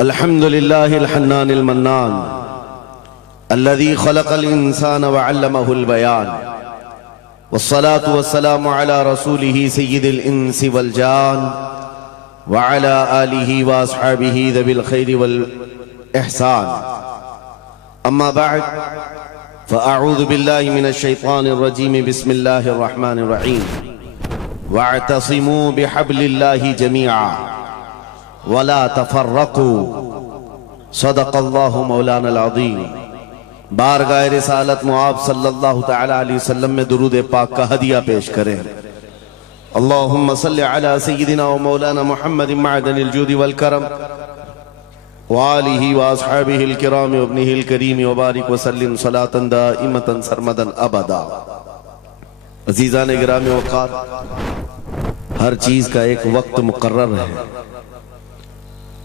अल्हम्दुलिल्लाहिल हन्नानिल mannan अल्लज़ी खलक़ल इंसान व अल्लमहुल बयान वस्सलातु वस्सलामु अला रसूलिही सय्यिदिल इंसी वल जान व अला आलिही व अस्हाबिही ज़िल खैरि वल इहसान। अम्मा बअद फ़अऊज़ु बिल्लाहि मिनश शैतानिर रजीम बिस्मिल्लाहिर रहमानिर रहीम वअतसिमू बिहब्लिल्लाहि जमीआ वला तफर्रकू सदक़ल्लाहु मौलाना अज़ीम। बारगाह रिसालत मुआब सल्लल्लाहु तआला अलैहि वसल्लम में दुरूद पाक का हदिया पेश करें। अल्लाहुम्मा सल्लि अला सय्यिदिना व मौलाना मुहम्मदिन मअदनिल जूदि वल करम व आलिहि व अस्हाबिहिल किराम व इब्निहिल करीम व बारिक व सल्लिम सलातन दाइमतन सरमदन अबदा। अज़ीज़ान गिरामी वक़ार, हर चीज का एक वक्त मुकर्रर है।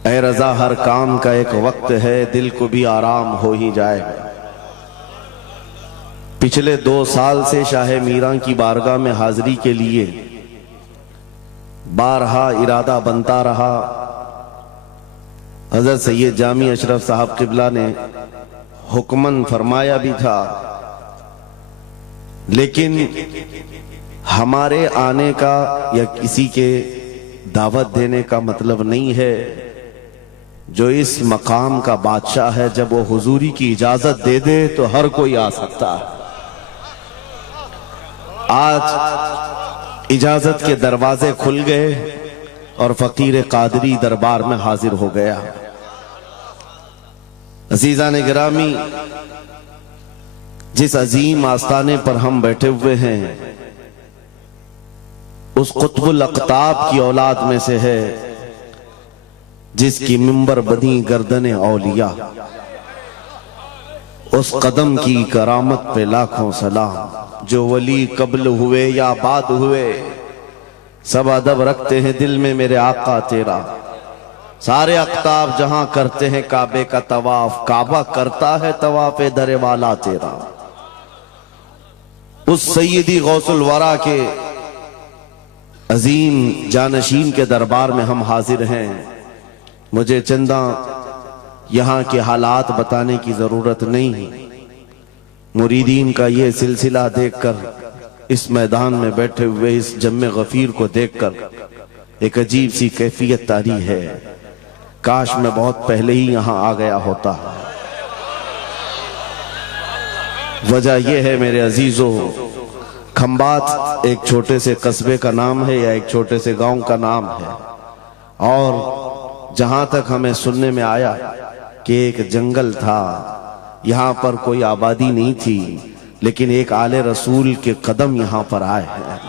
ऐ रज़ा, हर काम का एक वक्त है, दिल को भी आराम हो ही जाएगा। पिछले 2 साल से शाह मीरां की बारगाह में हाजिरी के लिए बारहा इरादा बनता रहा। हज़रत सैयद जामी अशरफ साहब क़िबला ने हुक्मन फरमाया भी था, लेकिन हमारे आने का या किसी के दावत देने का मतलब नहीं है। जो इस मकाम का बादशाह है, जब वो हुजूरी की इजाजत दे दे तो हर कोई आ सकता है। आज इजाजत के दरवाजे खुल गए और फकीर कादरी दरबार में हाजिर हो गया। अज़ीज़ान गिरामी, जिस अजीम आस्थाने पर हम बैठे हुए हैं, उस कुतुबुल अक़ताब की औलाद में से है जिसकी मिंबर बनी गर्दने औलिया। उस कदम की करामत पे लाखों सलाम। जो वली कब्ल हुए या बाद हुए, सब अदब रखते हैं दिल में मेरे आका तेरा। सारे अक़ताब जहां करते हैं काबे का तवाफ, काबा करता है तवाफ़े दरे वाला तेरा। उस सैयदी गौसुल वरा के अजीम जानशीन के दरबार में हम हाजिर हैं। मुझे चंदा यहाँ के हालात बताने की जरूरत नहीं है। मुरीदीन का ये सिलसिला देखकर, इस मैदान में बैठे हुए इस जम्मे गफीर को देखकर एक अजीब सी कैफियत तारी है। काश मैं बहुत पहले ही यहाँ आ गया होता। वजह यह है मेरे अजीजों, खंबात एक छोटे से कस्बे का नाम है या एक छोटे से गांव का नाम है, और जहां तक हमें सुनने में आया कि एक जंगल था, यहां पर कोई आबादी नहीं थी, लेकिन एक आले रसूल के कदम यहां पर आए हैं।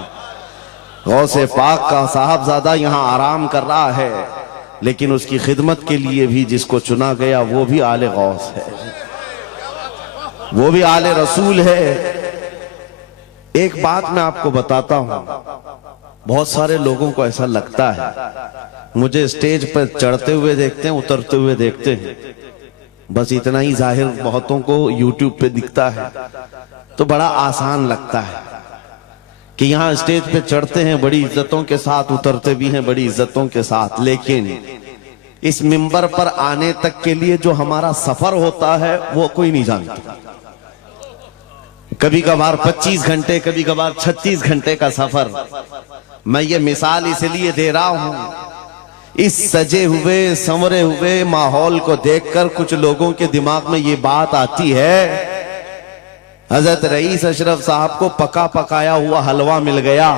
गौसे पाक का साहबजादा यहां आराम कर रहा है, लेकिन उसकी खिदमत के लिए भी जिसको चुना गया वो भी आले गौस है, वो भी आले रसूल है। एक बात मैं आपको बताता हूं, बहुत सारे लोगों को ऐसा लगता है मुझे स्टेज पर चढ़ते हुए देखते हैं, उतरते हुए देखते हैं, बस इतना ही जाहिर बहुतों को यूट्यूब पे दिखता है, तो बड़ा आसान लगता है कि यहाँ स्टेज पे चढ़ते हैं बड़ी इज्जतों के साथ, उतरते भी हैं बड़ी इज्जतों के साथ, लेकिन इस मिंबर पर आने तक के लिए जो हमारा सफर होता है वो कोई नहीं जानता। कभी कभार 25 घंटे, कभी कभार 36 घंटे का सफर। मैं ये मिसाल इसलिए दे रहा हूं, इस सजे हुए संवरे हुए माहौल को देखकर कुछ लोगों के दिमाग में ये बात आती है, हजरत रईस अशरफ साहब को पका पकाया हुआ हलवा मिल गया।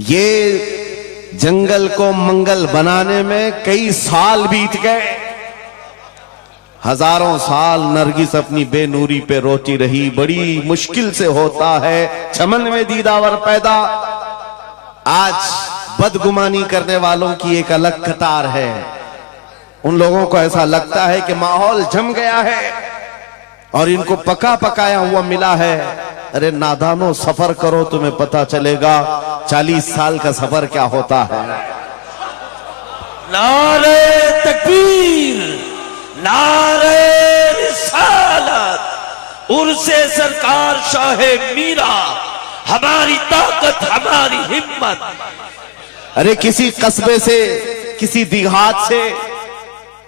ये जंगल को मंगल बनाने में कई साल बीत गए, हजारों साल नरगिस अपनी बेनूरी पे रोती रही। बड़ी मुश्किल से होता है चमन में दीदावर पैदा। आज बदगुमानी करने वालों की एक अलग कतार है। उन लोगों को ऐसा लगता है कि माहौल जम गया है और इनको पका पकाया हुआ मिला है। अरे नादानो, सफर करो, तुम्हें पता चलेगा 40 साल का सफर क्या होता है। नारे तकबीर, नारे रिसालत, उर्से सरकार शाहे मीरा, हमारी ताकत, हमारी हिम्मत। अरे किसी कस्बे से, किसी देहात से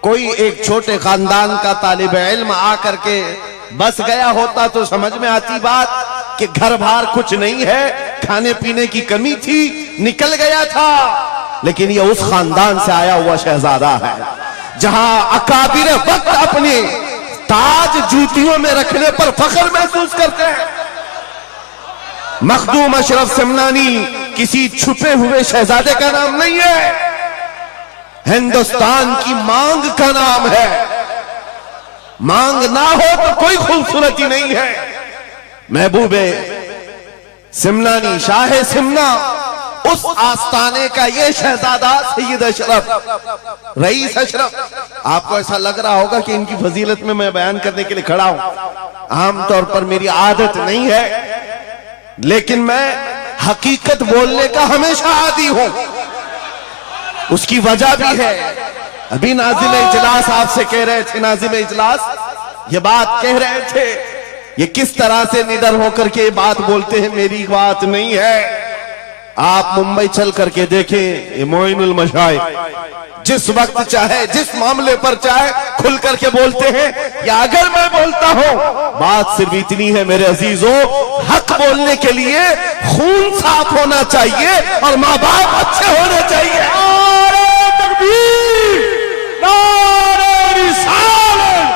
कोई एक छोटे खानदान का तालिब इल्म आकर के बस गया होता तो समझ में आती बात कि घर बार कुछ नहीं है, खाने पीने की कमी थी, निकल गया था। लेकिन ये उस खानदान से आया हुआ शहजादा है जहां अकाबिर वक्त अपने ताज जूतियों में रखने पर फख्र महसूस करते हैं। मखदूम अशरफ समनानी किसी छुपे हुए शहजादे का नाम नहीं है, हिंदुस्तान की मांग का नाम है। मांग ना हो तो कोई खूबसूरती नहीं है। महबूबे सिमनानी, शाह सिमना, उस आस्ताने का ये शहजादा सैयद अशरफ, रईस अशरफ। आपको ऐसा लग रहा होगा कि इनकी फजीलत में मैं बयान करने के लिए खड़ा हूं। आमतौर पर मेरी आदत नहीं है, लेकिन मैं हकीकत बोलने का हमेशा आदी हूं। उसकी वजह भी है। अभी नाज़िम इजलास आपसे कह रहे थे, नाज़िम इजलास ये बात कह रहे थे, ये किस तरह से निडर होकर के बात बोलते हैं, मेरी बात नहीं है। आप मुंबई चल करके देखें, ये मोइनुल मशाइख जिस वक्त चाहे, जिस मामले पर चाहे खुल करके बोलते हैं। या अगर मैं बोलता हूं, बात सिर्फ इतनी है मेरे अजीजों, हक बोलने के लिए खून साफ होना चाहिए और माँ बाप अच्छे होने चाहिए। नारे तकबीर, नारे रिसालत,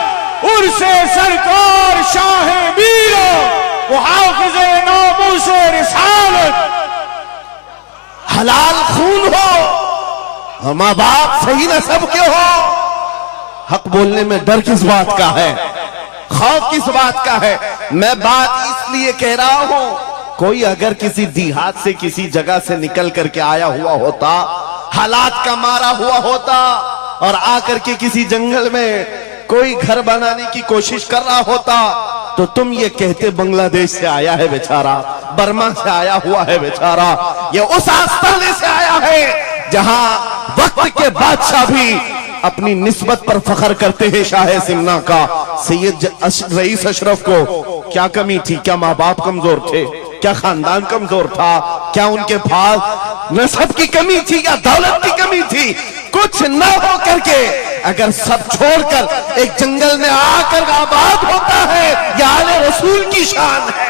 उर्से सरकार शाह मीरा, वो हाफिज़े नामूसे रिसालत। हलाल खून हो और माँ बाप सही नस्ब के हो। हक बोलने में डर किस बात का है, खौफ किस बात का है? मैं बात इसलिए कह रहा हूं, कोई अगर किसी देहात से, किसी जगह से निकल करके आया हुआ होता, हालात का मारा हुआ होता और आकर के किसी जंगल में कोई घर बनाने की कोशिश कर रहा होता, तो तुम ये कहते बांग्लादेश से आया है बेचारा, बर्मा से आया हुआ है बेचारा। ये उस आस्थाने से आया है जहां वक्त के बादशाह भी अपनी निस्बत पर फख्र करते हैं। शाह सिमना का सैयद रईस अशरफ को क्या कमी थी? क्या माँ बाप कमजोर थे? क्या खानदान कमजोर था? क्या उनके पास नस्ब की कमी थी या दौलत की कमी थी? कुछ न हो करके अगर सब छोड़कर एक जंगल में आकर आबाद होता है, यह आले रसूल की शान है,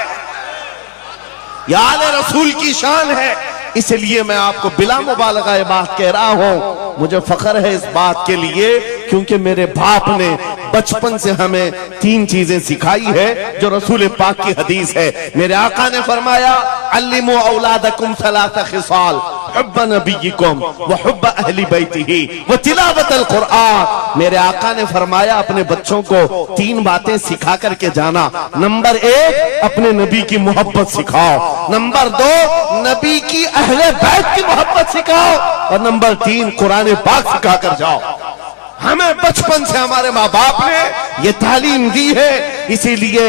यह आले रसूल की शान है। इसलिए मैं आपको बिला मुबालगा ये बात कह रहा हूं। मुझे फख्र है इस बात के लिए क्योंकि मेरे बाप ने बचपन से हमें 3 चीजें सिखाई है जो रसूल पाक की हदीस है। मेरे आका ने फरमाया, अल्लिमू औलादकुम सलासा खिसाल, हुब्ब नबिय्यिकुम व हुब्ब अहली बैतिही व तिलावतल कुरआन। मेरे आका ने फरमाया, अपने बच्चों को 3 बातें सिखा करके जाना। नंबर 1, अपने नबी की मोहब्बत सिखाओ। नंबर 2, नबी की अहले बैत की मोहब्बत सिखाओ। और नंबर 3, कुरान पाक सिखा कर जाओ। हमें बचपन से हमारे माँ बाप ने ये तालीम दी है, इसीलिए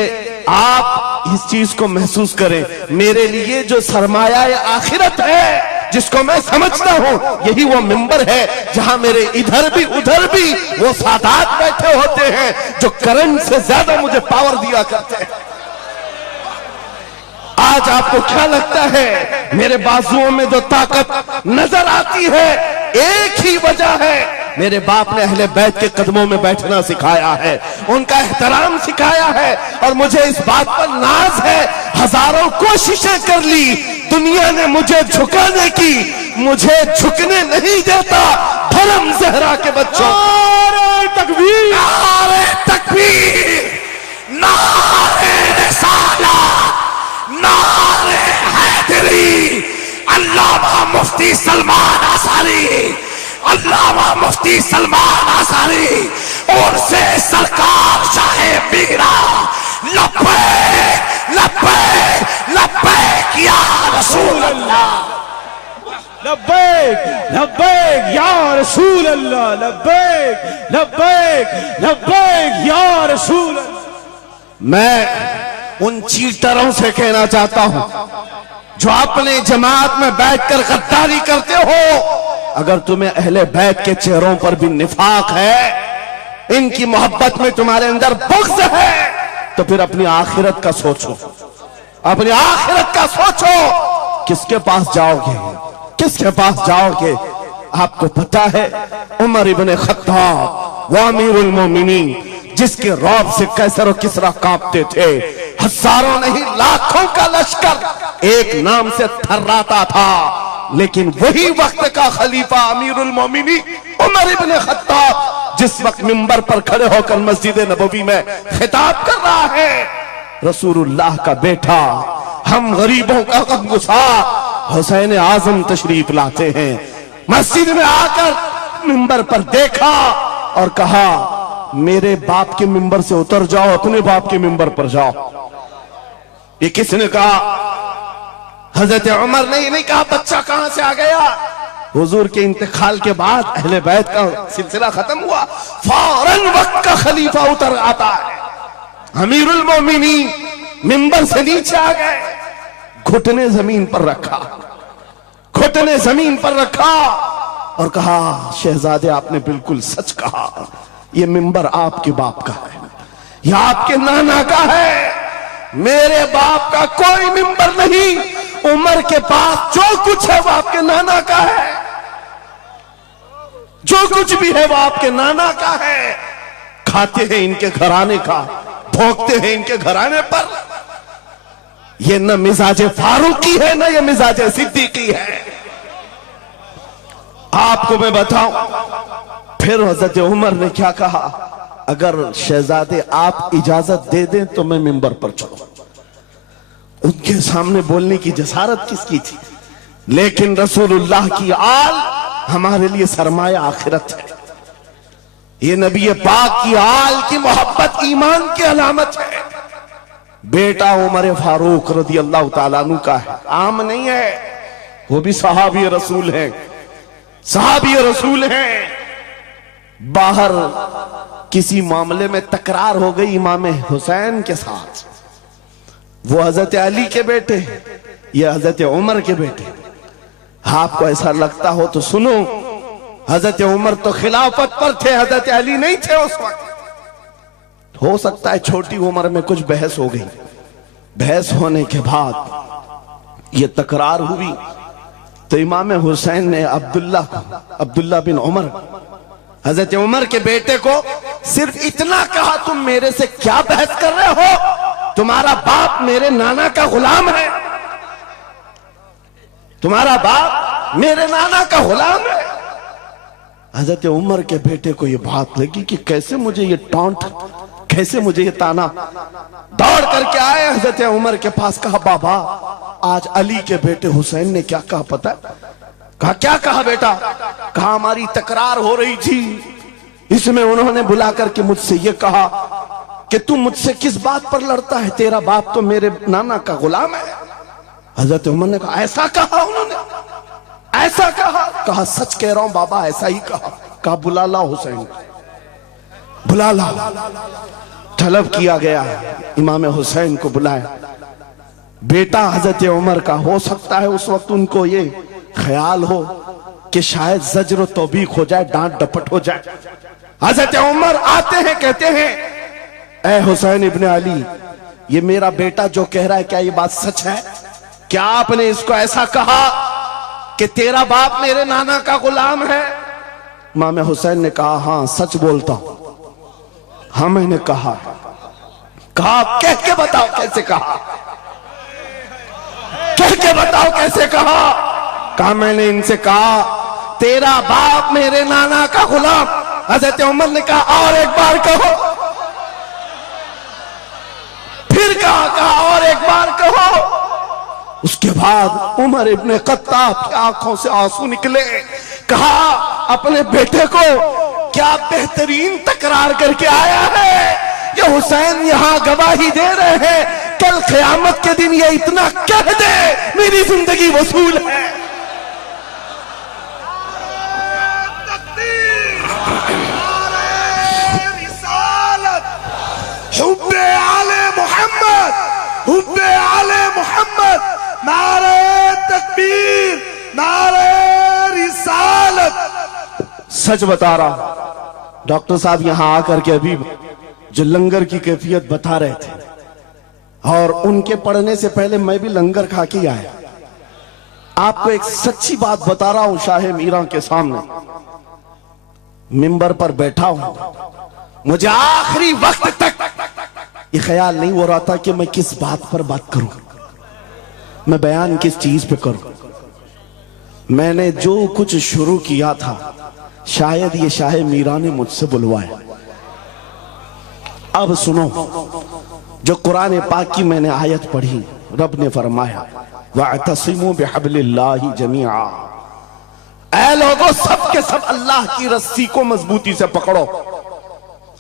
आप इस चीज को महसूस करें। मेरे लिए जो सरमाया आखिरत है, जिसको मैं समझता हूं, यही वो मिंबर है जहां मेरे इधर भी उधर भी वो सादात बैठे होते हैं जो करंट से ज्यादा मुझे पावर दिया करते हैं। आज आपको क्या लगता है मेरे बाजुओं में जो ताकत नजर आती है, एक ही वजह है, मेरे बाप ने अहले बैत के कदमों में बैठना सिखाया है, उनका एहतराम सिखाया है। और मुझे इस बात पर नाज है, हजारों कोशिशें कर ली दुनिया ने मुझे झुकाने की, मुझे झुकने नहीं देता धर्म ज़हरा के बच्चों। नारे तकबीर, नारे तकबीर, नारे रिसालत, नारे हैदरी। अल्लामा मुफ्ती सलमान आसारी, अल्लामा मुफ्ती सलमान आसारी और से सरकार शाह मीरा। लब्बैक लब्बैक लब्बैक या रसूल अल्लाह, लब्बैक लब्बैक या रसूल अल्लाह, लब्बैक लब्बैक लब्बैक या रसूल अल्लाह। मैं उन चीटरों से कहना चाहता हूं जो अपने जमात में बैठकर गद्दारी करते हो, अगर तुम्हें अहले बैत के चेहरों पर भी निफाक है, इनकी मोहब्बत में तुम्हारे अंदर बुग़्ज़ है, तो फिर अपनी आखिरत का सोचो, अपनी आखिरत का सोचो। किसके पास जाओगे, किसके पास जाओगे? आपको पता है उमर इब्ने खत्ताब वो अमीरुल मोमिनीन जिसके रौब से कैसर और किसरा कांपते थे, हजारों नहीं लाखों का लश्कर एक नाम से थर्राता था, लेकिन वही वक्त का खलीफा अमीरुल मोमिनीन उमर इब्ने खत्ताब जिस वक्त मिंबर पर खड़े होकर मस्जिद नबवी में खिताब कर रहा है, रसूलुल्लाह का बेटा, हम गरीबों का गमगुसार हुसैन आजम तशरीफ लाते हैं। मस्जिद में आकर मिंबर पर देखा और कहा, मेरे बाप के मिंबर से उतर जाओ, अपने बाप के मिंबर पर जाओ। ये किसने कहा? हजरत उमर ने नहीं कहा बच्चा कहां से आ गया। हुजूर के इंतकाल के बाद अहले बैत का सिलसिला खत्म हुआ, फौरन वक्त का खलीफा उतर आता है। अमीरुल मोमिनीन मिंबर से नीचे आ गए, घुटने जमीन पर रखा, घुटने जमीन पर रखा और कहा, शहजादे आपने बिल्कुल सच कहा, ये मिंबर आपके बाप का है, यह आपके नाना का है, मेरे बाप का कोई मिंबर नहीं। उमर के पास जो कुछ है वो आपके नाना का है, जो कुछ भी है वो आपके नाना का है। खाते हैं इनके घराने का, भोंकते हैं इनके घराने पर। ये न मिजाज फारूकी है न ये मिजाज सिद्दीकी है। आपको मैं बताऊं, फिर हजरत उमर ने क्या कहा, अगर शहजादे आप इजाजत दे दें तो मैं मिंबर पर चढ़ूं। उनके सामने बोलने की जसारत किसकी थी? लेकिन रसूलुल्लाह की आल हमारे लिए सरमाया आखिरत है। ये नबी पाक की आल की मोहब्बत ईमान की अलामत है। बेटा उमर फारूक रदी अल्लाह ताला अन्हु का है, आम नहीं है, वो भी सहाबी रसूल है, सहाबी रसूल हैं। बाहर किसी मामले में तकरार हो गई इमाम हुसैन के साथ, वो हजरत अली के बेटे, ये हजरत उमर के बेटे। आपको ऐसा लगता हो तो सुनो, हजरत उमर तो खिलाफत पर थे, हजरत अली नहीं थे उस वक्त। हो सकता है छोटी उम्र में कुछ बहस हो गई, बहस होने के बाद ये तकरार हुई तो इमाम हुसैन ने अब्दुल्ला बिन उमर, हजरत उमर के बेटे को सिर्फ इतना कहा, तुम मेरे से क्या बहस कर रहे हो, तुम्हारा बाप मेरे नाना का गुलाम है, तुम्हारा बाप मेरे नाना का गुलाम है। हजरत उमर के बेटे को यह बात लगी कि कैसे मुझे ये टॉन्ट, कैसे मुझे ये ताना। दौड़ करके आए हजरत उमर के पास, कहा बाबा आज अली के बेटे हुसैन ने क्या कहा पता? कहा क्या कहा बेटा? कहा हमारी तकरार हो रही थी, इसमें उन्होंने बुला करके मुझसे ये कहा कि तू मुझसे किस बात पर लड़ता है, तेरा बाप तो मेरे नाना का गुलाम है। हजरत उमर ने कहा ऐसा कहा उन्होंने, ऐसा कहा? कहा सच कह रहा हूं बाबा, ऐसा ही कहा। कहा बुला ला हुसैन, बुला ला। तलब किया गया, इमाम हुसैन को बुलाया। बेटा हजरत उमर का, हो सकता है उस वक्त उनको ये ख्याल हो कि शायद जज्र तौबीक हो जाए, डांट डपट हो जाए। हजरत उमर आते हैं, कहते हैं ऐ हुसैन इब्ने अली, ये मेरा बेटा जो कह रहा है क्या ये बात सच है? क्या आपने इसको ऐसा कहा कि तेरा बाप मेरे नाना का गुलाम है? इमाम हुसैन ने कहा हां सच बोलता हूं। हाँ मैंने कहा। कहा कह के बताओ कैसे कहा, कह के बताओ कैसे कहा? कहा मैंने इनसे कहा तेरा बाप मेरे नाना का गुलाम। हजरत उमर ने कहा और एक बार कहो। फिर कहा और एक बार कहो। उसके बाद उमर इब्ने खत्ताब की आंखों से आंसू निकले। कहा अपने बेटे को क्या बेहतरीन तकरार करके आया है, ये हुसैन यहां गवाही दे रहे हैं, कल क़यामत के दिन ये इतना कह दे मेरी जिंदगी वसूल है। हुब्बे आले मोहम्मद, हुब्बे आले मोहम्मद, नारे तकबीर, नारे रिसालत। सच बता रहा हूं, डॉक्टर साहब यहां आकर के अभी जो लंगर की कैफियत बता रहे थे और उनके पढ़ने से पहले मैं भी लंगर खा के आया। आपको एक सच्ची बात बता रहा हूं शाह मीरा के सामने। मिंबर पर बैठा हूं, मुझे आखिरी वक्त तक ये ख्याल नहीं हो रहा था कि मैं किस बात पर बात करूं, मैं बयान किस चीज पे करूं। मैंने जो कुछ शुरू किया था शायद ये शाह मीरा ने मुझसे बुलवाया। अब सुनो, जो कुरान पाक की मैंने आयत पढ़ी, रब ने फरमाया वअतसिमू बिहब्लिल्लाहि जमीआ, ऐ लोगों सब के सब अल्लाह की रस्सी को मजबूती से पकड़ो।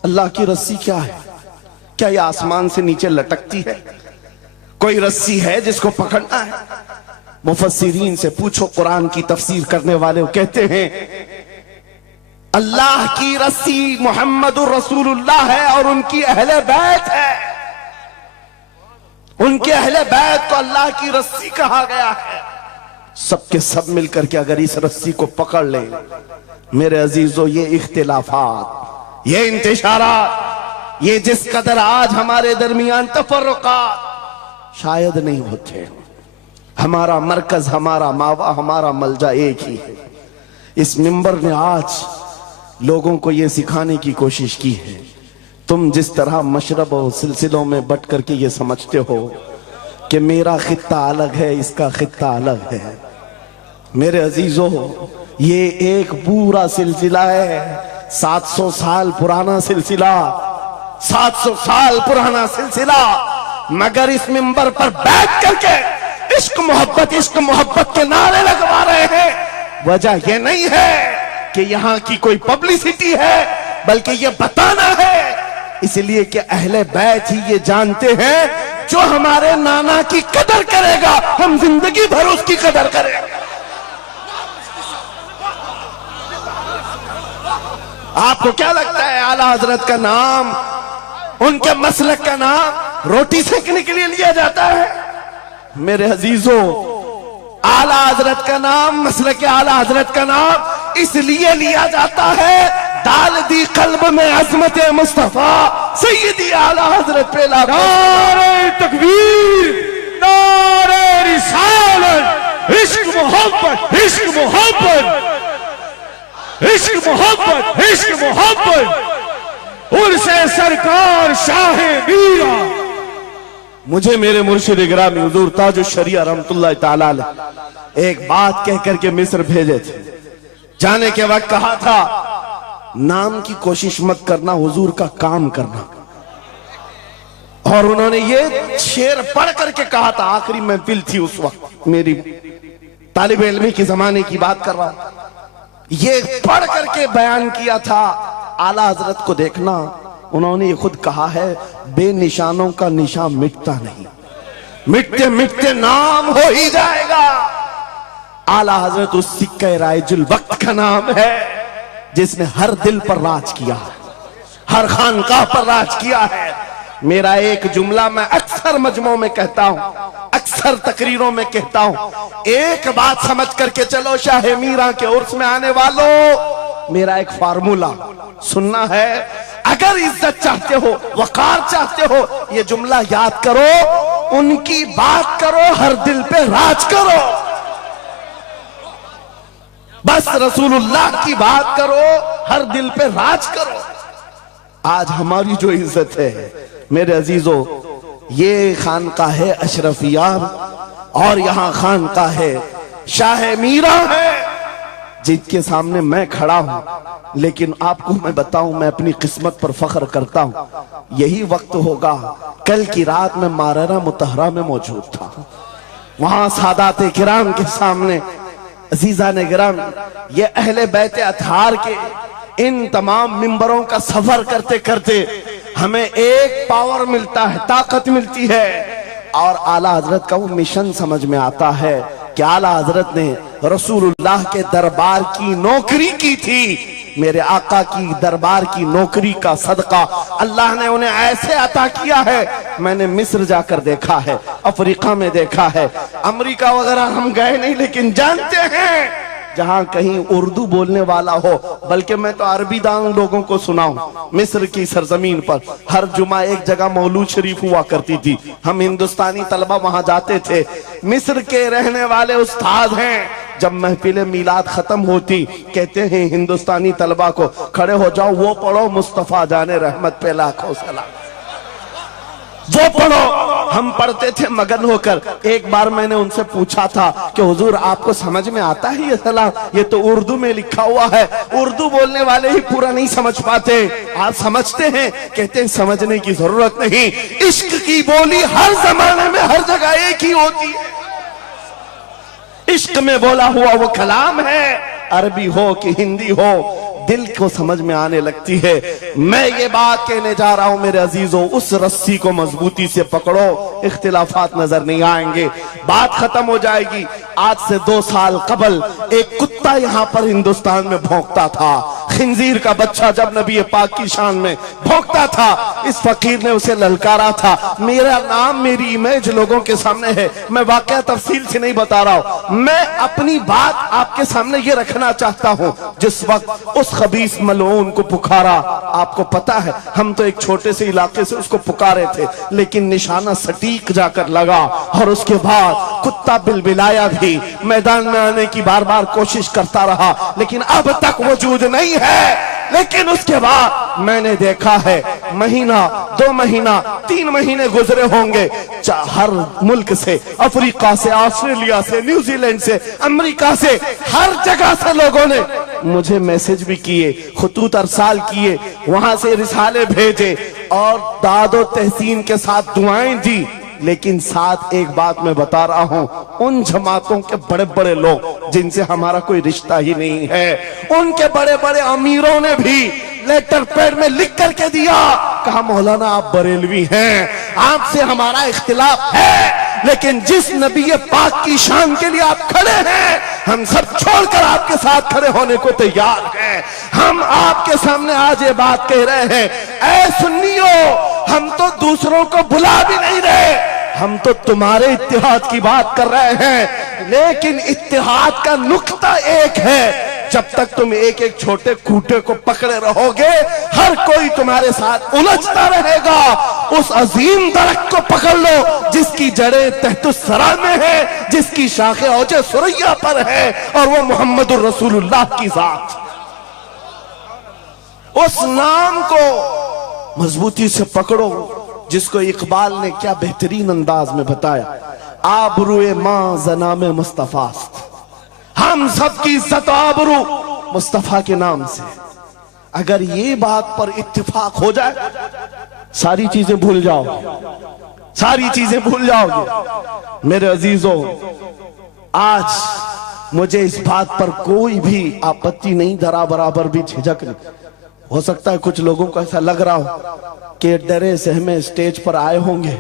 अल्लाह की रस्सी क्या है? क्या ये आसमान से नीचे लटकती है? कोई रस्सी है जिसको पकड़ना है? मुफस्सिरीन से पूछो, कुरान की तफसीर करने वाले कहते हैं अल्लाह की रस्सी मुहम्मदुर रसूलुल्लाह है और उनकी अहले बैत है। उनके अहले बैत को अल्लाह की रस्सी कहा गया है। सबके सब मिलकर के अगर इस रस्सी को पकड़ ले, मेरे अजीजों, ये इख्तिलाफात, ये इंतशारात, ये जिस कदर आज हमारे दरमियान तफर्रुकात शायद नहीं होते। हमारा मरकज, हमारा मावा, हमारा मलजा एक ही है। इस मिंबर ने आज लोगों को यह सिखाने की कोशिश की है, तुम जिस तरह मशरब और सिलसिलों में बट करके ये समझते हो कि मेरा खित्ता अलग है, इसका खित्ता अलग है, मेरे अजीजों, ये एक पूरा सिलसिला है, 700 साल पुराना सिलसिला, 700 साल पुराना सिलसिला। मगर इस मिंबर पर बैठ करके इश्क मोहब्बत के नारे लगवा रहे हैं। वजह यह नहीं है कि यहां की कोई पब्लिसिटी है, बल्कि यह बताना है इसलिए कि अहले बैत ही ये जानते हैं जो हमारे नाना की कदर करेगा, हम जिंदगी भर उसकी कदर करेंगे। आपको क्या लगता है आला हजरत का नाम, उनके मसलक का नाम रोटी सेकने के लिए लिया जाता है? मेरे अजीजों, आला हजरत का नाम, मसलक आला हजरत का नाम इसलिए लिया जाता है, डाल दी कल्ब में अजमत मुस्तफा सैयदी आला हजरत पे नारे तकबीर, नारे रिसालत, इश्क मोहब्बत, इश्क मोहब्बत, इश्क मोहब्बत, इश्क मोहब्बत, उर्से सरकार शाह मीरा। मुझे मेरे मुर्शिद गिरामी हुजूर ताजुश शरिया रहमतुल्लाह ताला अलैह एक बात कह करके मिस्र भेजे थे। जाने के वक्त कहा था नाम की कोशिश मत करना, हुजूर का काम करना। और उन्होंने ये शेर पढ़ करके कहा था, आखिरी महफिल थी उस वक्त, मेरी तालिब इल्मी के जमाने की बात कर रहा हूं, ये पढ़ करके बयान किया था। आला हजरत को देखना, उन्होंने ये खुद कहा है, बेनिशानों का निशान मिटता नहीं, मिटते मिटते नाम हो ही जाएगा। आला हजरत उस सिक्के राइजुल वक्त का नाम है जिसने हर दिल पर राज किया है, हर खानकाह पर राज किया है। मेरा एक जुमला मैं अक्सर मजमों में कहता हूं, अक्सर तकरीरों में कहता हूं, एक बात समझ करके चलो शाह मीरा के उर्स में आने वालों, मेरा एक फार्मूला सुनना है। अगर इज्जत चाहते हो, वकार चाहते हो, ये जुमला याद करो, उनकी बात करो, हर दिल पे राज करो। बस रसूलुल्लाह की बात करो, हर दिल पे राज करो। आज हमारी जो इज्जत है मेरे अजीजों, ये खानकाह है अशरफिया और यहां खानकाह है शाह मीरा है, जिनके सामने मैं खड़ा हूं। लेकिन आपको मैं बताऊं, मैं अपनी किस्मत पर फख्र करता हूं। यही वक्त होगा, कल की रात में माररा मुतहरा में मौजूद था, वहां सादात किराम के सामने अजीजा ने गिराम, ये अहले बैते अतहार के इन तमाम मिंबरों का सफर करते करते हमें एक पावर मिलता है, ताकत मिलती है। और आला हजरत का वो मिशन समझ में आता है कि आला हजरत ने रसूलुल्लाह के दरबार की नौकरी की थी। मेरे आका की दरबार की नौकरी का सदका अल्लाह ने उन्हें ऐसे अता किया है। मैंने मिस्र जाकर देखा है, अफ्रीका में देखा है, अमेरिका वगैरह हम गए नहीं, लेकिन जानते हैं जहां कहीं उर्दू बोलने वाला हो, बल्कि मैं तो अरबी दान लोगों को सुनाऊं। मिस्र की सरजमीन पर हर जुमा एक जगह मौलूद शरीफ हुआ करती थी। हम हिंदुस्तानी तलबा वहां जाते थे। मिस्र के रहने वाले उस्ताद हैं, जब महफिल मीलाद खत्म होती कहते हैं हिंदुस्तानी तलबा को, खड़े हो जाओ, वो पढ़ो मुस्तफा जाने रहमत पे लाखों सलाम, वो पढ़ो। हम पढ़ते थे मगन होकर। एक बार मैंने उनसे पूछा था कि हुजूर आपको समझ में आता है ये सलाम? ये तो उर्दू में लिखा हुआ है, उर्दू बोलने वाले ही पूरा नहीं समझ पाते, आप समझते हैं? कहते हैं समझने की जरूरत नहीं, इश्क की बोली हर जमाने में हर जगह एक ही होती है। इश्क में बोला हुआ वो कलाम है, अरबी हो कि हिंदी हो, दिल को समझ में आने लगती है। मैं ये बात कहने जा रहा हूं मेरे अजीजों, उस रस्सी को मजबूती से पकड़ो, इख्तिलाफात नजर नहीं आएंगे, बात खत्म हो जाएगी। आज से 2 साल कबल एक कुत्ता यहां पर हिंदुस्तान में भौंकता था, खिंजीर का बच्चा जब नबी पाक की शान में भौंकता था, इस फकीर ने उसे ललकारा था। मेरा नाम, मेरी इमेज लोगों के सामने है, मैं वाकया तफसील से नहीं बता रहा हूं, मैं अपनी बात आपके सामने ये रखना चाहता हूं। जिस वक्त उस खबीस मलऊन को पुकारा, आपको पता है हम तो एक छोटे से इलाके से उसको पुकारे थे, लेकिन निशाना सटीक जाकर लगा और उसके बाद कुत्ता बिलबिलाया भी, मैदान में आने की बार बार कोशिश करता रहा, लेकिन अब तक वजूद नहीं है। लेकिन उसके बाद मैंने देखा है, महीना, 2 महीना, 3 महीने गुजरे होंगे, हर मुल्क से, अफ्रीका से, ऑस्ट्रेलिया से, न्यूजीलैंड से, अमेरिका से, हर जगह से लोगों ने मुझे मैसेज भी किए, खुतूत अरसाल किए, वहां से रिसाले भेजे और दादो तहसीन के साथ दुआएं दी। लेकिन साथ एक बात मैं बता रहा हूं, उन जमातों के बड़े बड़े लोग जिनसे हमारा कोई रिश्ता ही नहीं है, उनके बड़े बड़े अमीरों ने भी लेटर पैड में लिख करके दिया, कहा मौलाना आप बरेलवी हैं, आपसे हमारा इख्तिलाफ है, लेकिन जिस नबी पाक की शान के लिए आप खड़े हैं, हम सब छोड़कर आपके साथ खड़े होने को तैयार हैं। हम आपके सामने आज ये बात कह रहे हैं, ऐ सुन्नियों, हम तो दूसरों को बुला भी नहीं रहे, हम तो तुम्हारे इत्तेहाद की बात कर रहे हैं, लेकिन इत्तेहाद का नुक्ता एक है, जब तक तुम एक एक छोटे खूंटे को पकड़े रहोगे, हर कोई तुम्हारे साथ उलझता रहेगा। उस अजीम दरख्त को पकड़ लो जिसकी जड़ें तहतुस्सरा में है, जिसकी शाखें औजे सुरैया पर है, और वो मोहम्मदुर रसूलुल्लाह की जात। उस नाम को मजबूती से पकड़ो जिसको इकबाल ने क्या बेहतरीन अंदाज में बताया, आबरूए मां जनामे मुस्तफास्त, हम सबकी इज्जत आबरू मुस्तफा के नाम से। अगर ये बात पर इत्तिफाक हो जाए, सारी चीजें भूल जाओ, सारी चीजें भूल जाओगे। मेरे अजीजों, आज मुझे इस बात पर कोई भी आपत्ति नहीं, धरा बराबर भी झिझक नहीं। हो सकता है कुछ लोगों को ऐसा लग रहा हो कि डरे सहमे स्टेज पर आए होंगे,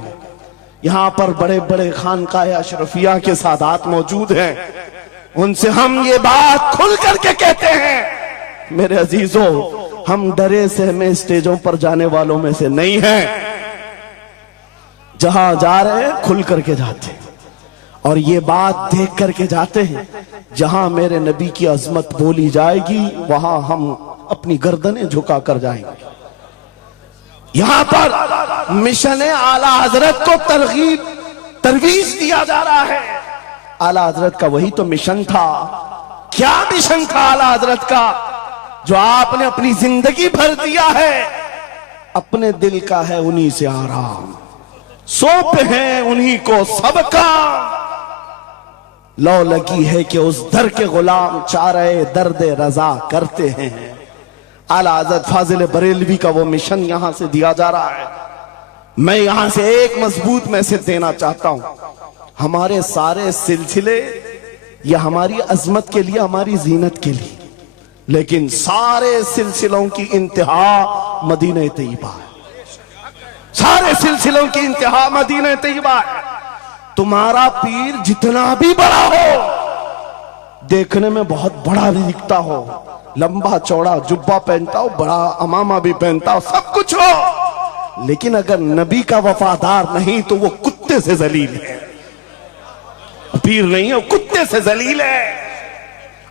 यहां पर बड़े बड़े खानकाह अशरफिया के सादात मौजूद हैं, उनसे हम ये बात खुल करके कहते हैं। मेरे अजीजों, हम डरे सहमे स्टेजों पर जाने वालों में से नहीं हैं, जहां जा रहे हैं खुल करके जाते हैं, और ये बात देख करके जाते हैं, जहां मेरे नबी की अजमत बोली जाएगी वहां हम अपनी गर्दनें झुका कर जाएंगे। यहां पर मिशन आला हजरत को तरवीज दिया जा रहा है। आला हजरत का वही तो मिशन था। क्या मिशन था आला हजरत का, जो आपने अपनी जिंदगी भर दिया है? अपने दिल का है उन्हीं से आराम, सौंप है उन्हीं को सबका, लौ लगी है कि उस दर के गुलाम चारे दर्द रजा करते हैं। आला हजरत फाजिल बरेलवी का वो मिशन यहां से दिया जा रहा है। मैं यहां से एक मजबूत मैसेज देना चाहता हूं, हमारे सारे सिलसिले ये हमारी अजमत के लिए, हमारी जीनत के लिए, लेकिन सारे सिलसिलों की इंतहा मदीना तैयबा है। सारे सिलसिलों की इंतहा मदीना तैयबा है। तुम्हारा पीर जितना भी बड़ा हो, देखने में बहुत बड़ा भी दिखता हो, लंबा चौड़ा जुब्बा पहनता हो, बड़ा अमामा भी पहनता हो, सब कुछ हो, लेकिन अगर नबी का वफादार नहीं तो वो कुत्ते से जलील है। पीर नहीं है, कुत्ते से जलील है।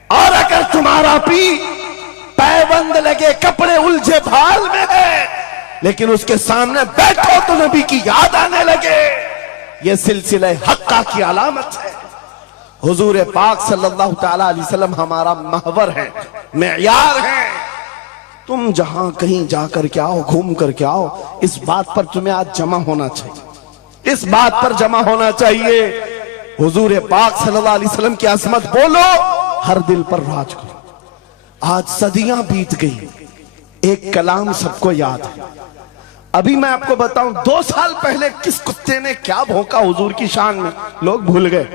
और अगर तुम्हारा पी पैबंद लगे, कपड़े उलझे भाल में है, लेकिन उसके सामने बैठो तो नबी की याद आने लगे, ये सिलसिला हक्का की अलामत है। हुजूर पाक सल्लल्लाहु तआला अलैहि वसल्लम हमारा महवर है, मेयार है। तुम जहां कहीं जाकर के आओ, घूम करके आओ, इस बात पर तुम्हें आज जमा होना चाहिए, इस बात पर जमा होना चाहिए। हुजूर पाक सल्लल्लाहु अलैहि वसल्लम की अजमत बोलो, हर दिल पर राज करो। आज सदियां बीत गई, एक कलाम सबको याद है। अभी मैं आपको बताऊं, 2 साल पहले किस कुत्ते ने क्या भौंका हुजूर की शान में, लोग भूल गए।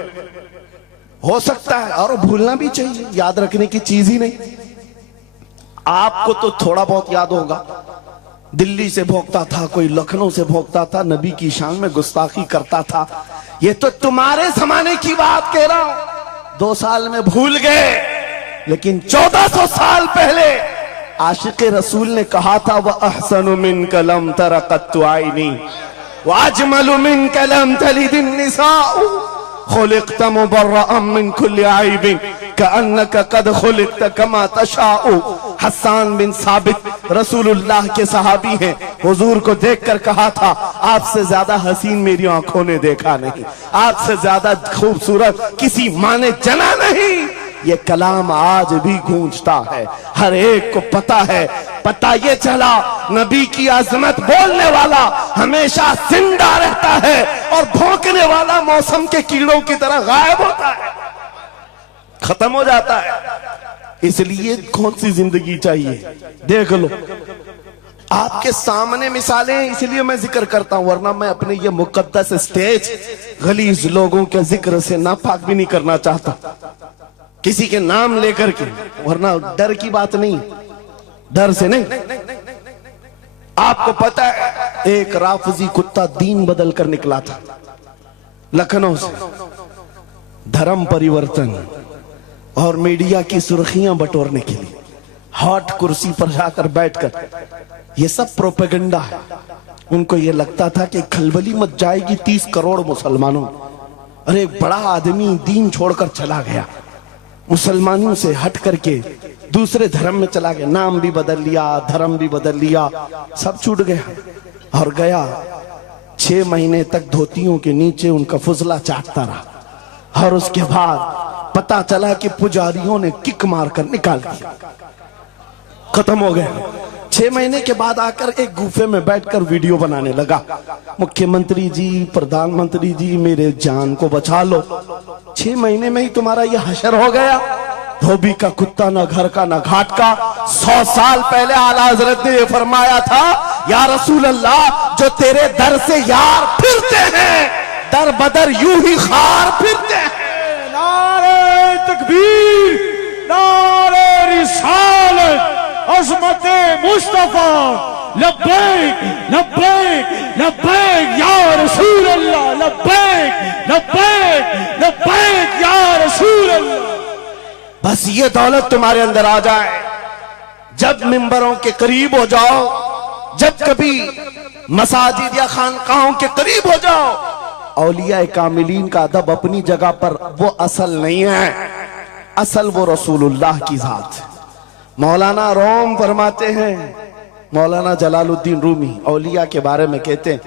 हो सकता है, और भूलना भी चाहिए, याद रखने की चीज ही नहीं। आपको तो थोड़ा बहुत याद होगा, दिल्ली से भौंकता था, कोई लखनऊ से भौंकता था, नबी की शान में गुस्ताखी करता था। ये तो तुम्हारे जमाने की बात कह रहा हूं, 2 साल में भूल गए। लेकिन 1400 साल पहले आशिक रसूल ने कहा था, वह अहसनु मिन कलम तरक़त आइनी व अजमलु मिन कलम तलिदिन निसाउ खुलिक़त मुबर्रअन मिन कुल्लि आइबिन कअन्नका कद खुलिक़त कमा तशाउ। हस्सान बिन साबित रसूलुल्लाह के सहाबी हैं, हुजूर को देखकर कहा था, आपसे ज्यादा हसीन मेरी आंखों ने देखा नहीं, आपसे ज्यादा खूबसूरत किसी माँ ने जना नहीं। ये कलाम आज भी गूंजता है, हर एक को पता है। पता ये चला, नबी की अजमत बोलने वाला हमेशा जिंदा रहता है और भौंकने वाला मौसम के कीड़ों की तरह गायब होता है, खत्म हो जाता है। इसलिए कौन सी जिंदगी चाहिए, देख लो आपके सामने मिसालें, इसलिए मैं जिक्र करता हूं, वरना मैं अपने ये मुकद्दस स्टेज गलीज लोगों के जिक्र से नापाक भी नहीं करना चाहता, किसी के नाम लेकर के, वरना डर की बात नहीं, डर से नहीं। आपको पता है, एक राफजी कुत्ता दीन बदल कर निकला था लखनऊ से, धर्म परिवर्तन और मीडिया की सुर्खियां बटोरने के लिए हॉट कुर्सी पर जाकर बैठकर, ये सब प्रोपेगेंडा है। उनको ये लगता था कि खलबली मच जाएगी 30 करोड़ मुसलमानों। अरे बड़ा आदमी दीन छोड़कर चला गया, मुसलमानों से हट करके दूसरे धर्म में चला गया, नाम भी बदल लिया, धर्म भी बदल लिया, सब छूट गया और गया। 6 महीने तक धोतियों के नीचे उनका फुजला चाटता रहा और उसके बाद पता चला कि पुजारियों ने किक मारकर निकाल दिया, खत्म हो गया। 6 महीने के बाद आकर एक गुफे में बैठकर वीडियो बनाने लगा, मुख्यमंत्री जी, प्रधानमंत्री जी, मेरे जान को बचा लो। 6 महीने में ही तुम्हारा यह हशर हो गया। धोबी का कुत्ता, ना घर का ना घाट का। 100 साल पहले आला हजरत ने यह फरमाया था, या रसूल अल्लाह, जो तेरे दर से यार फिरते हैं, दर बदर यूं ही खार फिरते हैं। नारे तकबीर, नारे रिसालत, अज़मते मुस्तफा, लब्बैक लब्बैक लब्बैक या रसूल अल्लाह, लब्बैक लब्बैक लब्बैक या रसूल अल्लाह। बस ये दौलत तुम्हारे अंदर आ जाए, जब मिंबरों के करीब हो जाओ, जब कभी मसाजिद या खानकाहों के करीब हो जाओ, औलिया कामिलीन का अदब अपनी जगह पर, वो असल नहीं है, असल वो रसूलुल्लाह की जात। मौलाना रोम फरमाते हैं, मौलाना जलालुद्दीन रूमी औलिया के बारे में कहते हैं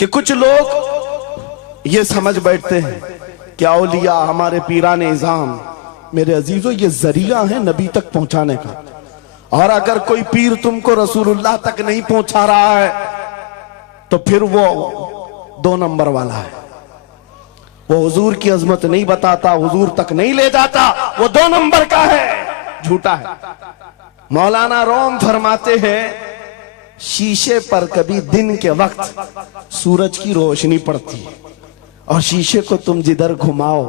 कि कुछ लोग ये समझ बैठते हैं कि औलिया हमारे पीराने इज़ाम, मेरे अजीजों, ये जरिया है नबी तक पहुंचाने का, और अगर कोई पीर तुमको रसूलुल्लाह तक नहीं पहुंचा रहा है तो फिर वो 2 नंबर वाला है, वो हुजूर की अजमत नहीं बताता, हुजूर तक नहीं ले जाता, वो 2 नंबर का है, झूठा है। मौलाना रोम फरमाते हैं, शीशे पर कभी दिन के वक्त सूरज की रोशनी पड़ती है और शीशे को तुम जिधर घुमाओ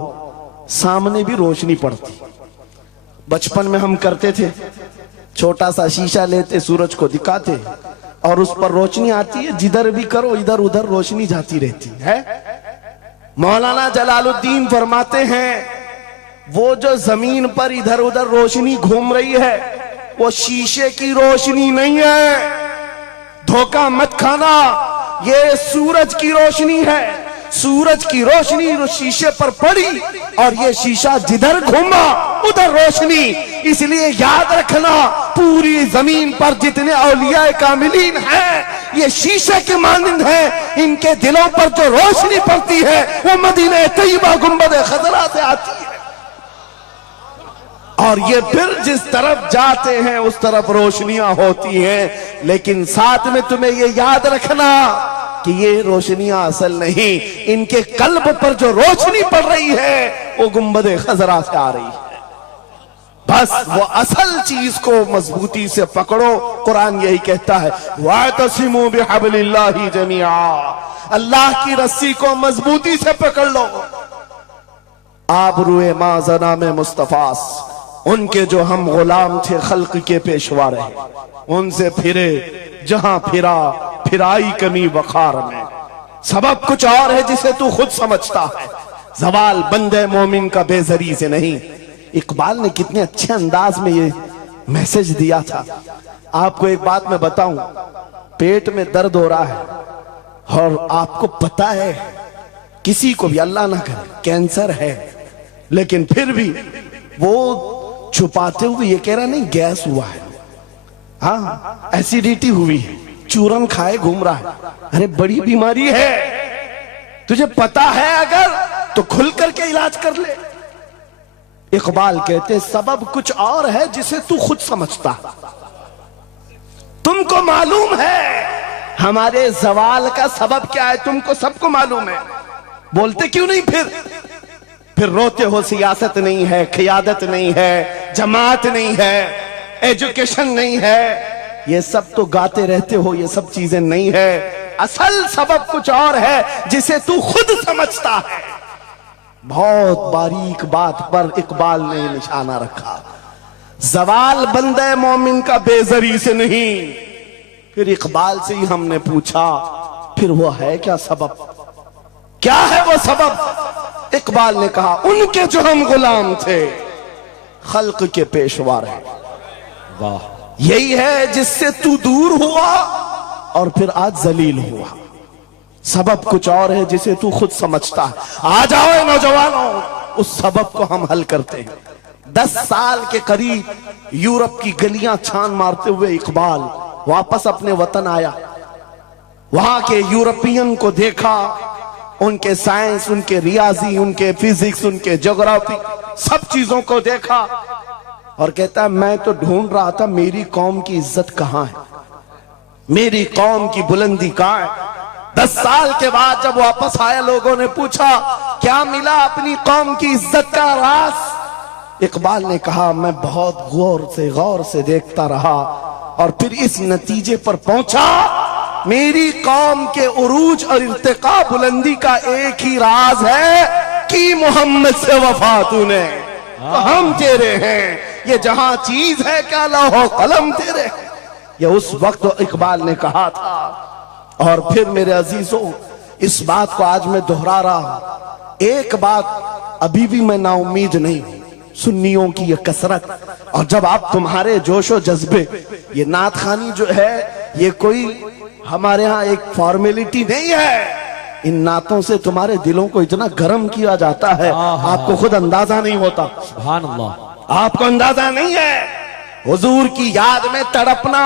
सामने भी रोशनी पड़ती। बचपन में हम करते थे, छोटा सा शीशा लेते, सूरज को दिखाते और उस पर रोशनी आती है, जिधर भी करो इधर उधर रोशनी जाती रहती है। मौलाना जलालुद्दीन फरमाते हैं, वो जो जमीन पर इधर उधर रोशनी घूम रही है, वो शीशे की रोशनी नहीं है, धोखा मत खाना, ये सूरज की रोशनी है। सूरज की रोशनी शीशे पर पड़ी और ये शीशा जिधर घूमा उधर रोशनी। इसलिए याद रखना, पूरी जमीन पर जितने औलिया कामिलीन हैं, ये शीशे के मानिंद हैं। इनके दिलों पर जो रोशनी पड़ती है वो मदीना तैयबा गुंबद खजरा से आती है, और ये फिर जिस तरफ जाते हैं उस तरफ रोशनियां होती हैं। लेकिन साथ में तुम्हें ये याद रखना कि ये रोशनियां असल नहीं, इनके कल्ब पर जो रोशनी पड़ रही है वो गुंबद खजरा से आ रही है। बस वो असल चीज को मजबूती से पकड़ो। कुरान यही कहता है, वातसिमू बिहब्लिल्लाहि जमीआ, अल्लाह की रस्सी को मजबूती से पकड़ लो। आबरूए माजना में मुस्तफास, उनके जो हम गुलाम थे, खल्क के पेशवा रहे, उनसे फिरे जहां फिरा फिराई कमी वखार में। सबब कुछ और है जिसे तू खुद समझता है, जवाल बंदे मोमिन का बेजरी से नहीं। इकबाल ने कितने अच्छे अंदाज में ये मैसेज दिया था। आपको एक बात मैं बताऊं, पेट में दर्द हो रहा है और आपको पता है किसी को भी, अल्लाह ना करे, कैंसर है, लेकिन फिर भी वो छुपाते हुए ये कह रहा नहीं गैस हुआ है, हाँ एसिडिटी हुई है, चूरन खाए घूम रहा है। अरे बड़ी बीमारी है, तुझे पता है अगर तो खुल करके इलाज कर ले। इकबाल कहते सबब कुछ और है जिसे तू खुद समझता। तुमको मालूम है हमारे जवाल का सबब क्या है, तुमको सबको मालूम है, बोलते क्यों नहीं? फिर रोते हो सियासत नहीं है, क़ियादत नहीं है, जमात नहीं है, एजुकेशन नहीं है, ये सब तो गाते रहते हो, ये सब चीजें नहीं है। असल सबब कुछ और है जिसे तू खुद समझता है। बहुत बारीक बात पर इकबाल ने निशाना रखा। जवाल बंदे मोमिन का बेजरी से नहीं। फिर इकबाल से ही हमने पूछा, फिर वो है क्या सबब, क्या है वो सबब? इकबाल ने कहा, उनके जो हम गुलाम थे, खल्क के पेशवा रहे। वाह, यही है जिससे तू दूर हुआ और फिर आज जलील हुआ। सबब कुछ और है जिसे तू खुद समझता है। आ जाओ नौजवानों, उस सबब को हम हल करते हैं। 10 साल के करीब यूरोप की गलियां छान मारते हुए इकबाल वापस अपने वतन आया। वहां के यूरोपियन को देखा, उनके साइंस, उनके रियाजी, उनके फिजिक्स, उनके ज्योग्राफी, सब चीजों को देखा और कहता है मैं तो ढूंढ रहा था मेरी कौम की इज्जत कहां है, मेरी कौम की बुलंदी कहां है। 10 साल के बाद जब वापस आया, लोगों ने पूछा क्या मिला अपनी कौम की इज्जत का राज? इकबाल ने कहा मैं बहुत गौर से देखता रहा और फिर इस नतीजे पर पहुंचा, मेरी कौम के उरूज और इर्तिका बुलंदी का एक ही राज है कि मोहम्मद से वफा तूने, तो हम तेरे हैं। ये जहां चीज है क्या लौह कलम तेरे। ये उस वक्त इकबाल ने कहा था। और फिर मेरे अजीजों, इस बात को आज मैं दोहरा रहा हूं। एक बात अभी भी मैं नाउम्मीद नहीं हूं, सुन्नियों की ये कसरत। और जब आप तुम्हारे जोशो जज्बे, ये नात खानी जो है ये कोई हमारे यहाँ एक फॉर्मेलिटी नहीं है। इन नातों से तुम्हारे दिलों को इतना गर्म किया जाता है, आपको खुद अंदाजा नहीं होता। सुभान अल्लाह, आपको अंदाजा नहीं है। हुजूर की याद में तड़पना,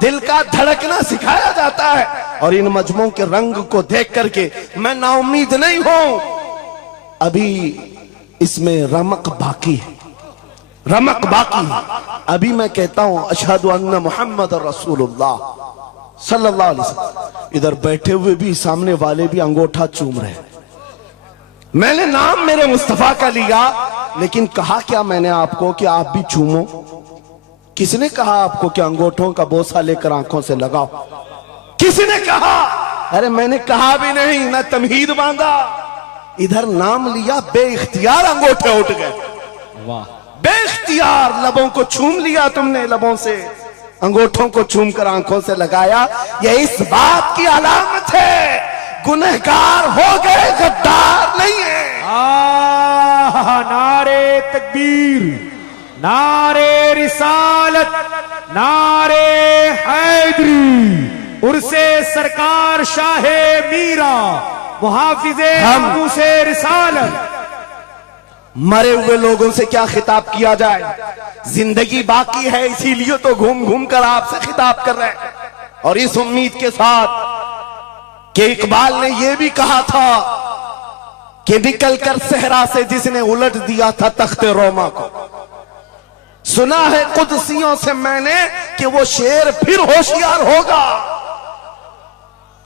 दिल का धड़कना सिखाया जाता है। और इन मजमों के रंग को देख करके मैं नाउम्मीद नहीं हूं। अभी इसमें रमक बाकी है, रमक बाकी है। अभी मैं कहता हूं अशहदु अन्ना मुहम्मद रसूलुल्लाह सल्लल्लाहु अलैहि वसल्लम। इधर बैठे हुए भी, सामने वाले भी अंगूठा चूम रहे। मैंने नाम मेरे मुस्तफा का लिया, लेकिन कहा क्या मैंने आपको कि आप भी चूमो? किसने कहा आपको कि अंगूठों का बोसा लेकर आंखों से लगाओ? किसने कहा? अरे मैंने कहा भी नहीं, ना तमहीद बांधा। इधर नाम लिया, बेइख्तियार अंगूठे उठ गए। वाह, बेइख्तियार लबों को छूम लिया तुमने, लबों से अंगूठों को चूम कर आंखों से लगाया। यह इस बात की अलामत है गुनहगार हो गए, गद्दार नहीं है। नारे तकबीर, नारे रिसालत, नारे हैदरी, उर्से सरकार शाहे मीरा, मुहाफिजे से रिसालत। मरे हुए लोगों से क्या खिताब किया जाए, जिंदगी बाकी है इसीलिए तो घूम घूम कर आपसे खिताब कर रहे हैं। और इस उम्मीद के साथ कि इकबाल ने यह भी कहा था कि निकल कर सहरा से जिसने उलट दिया था तख्ते रोमा को, सुना है कुदसियों से मैंने कि वो शेर फिर होशियार होगा।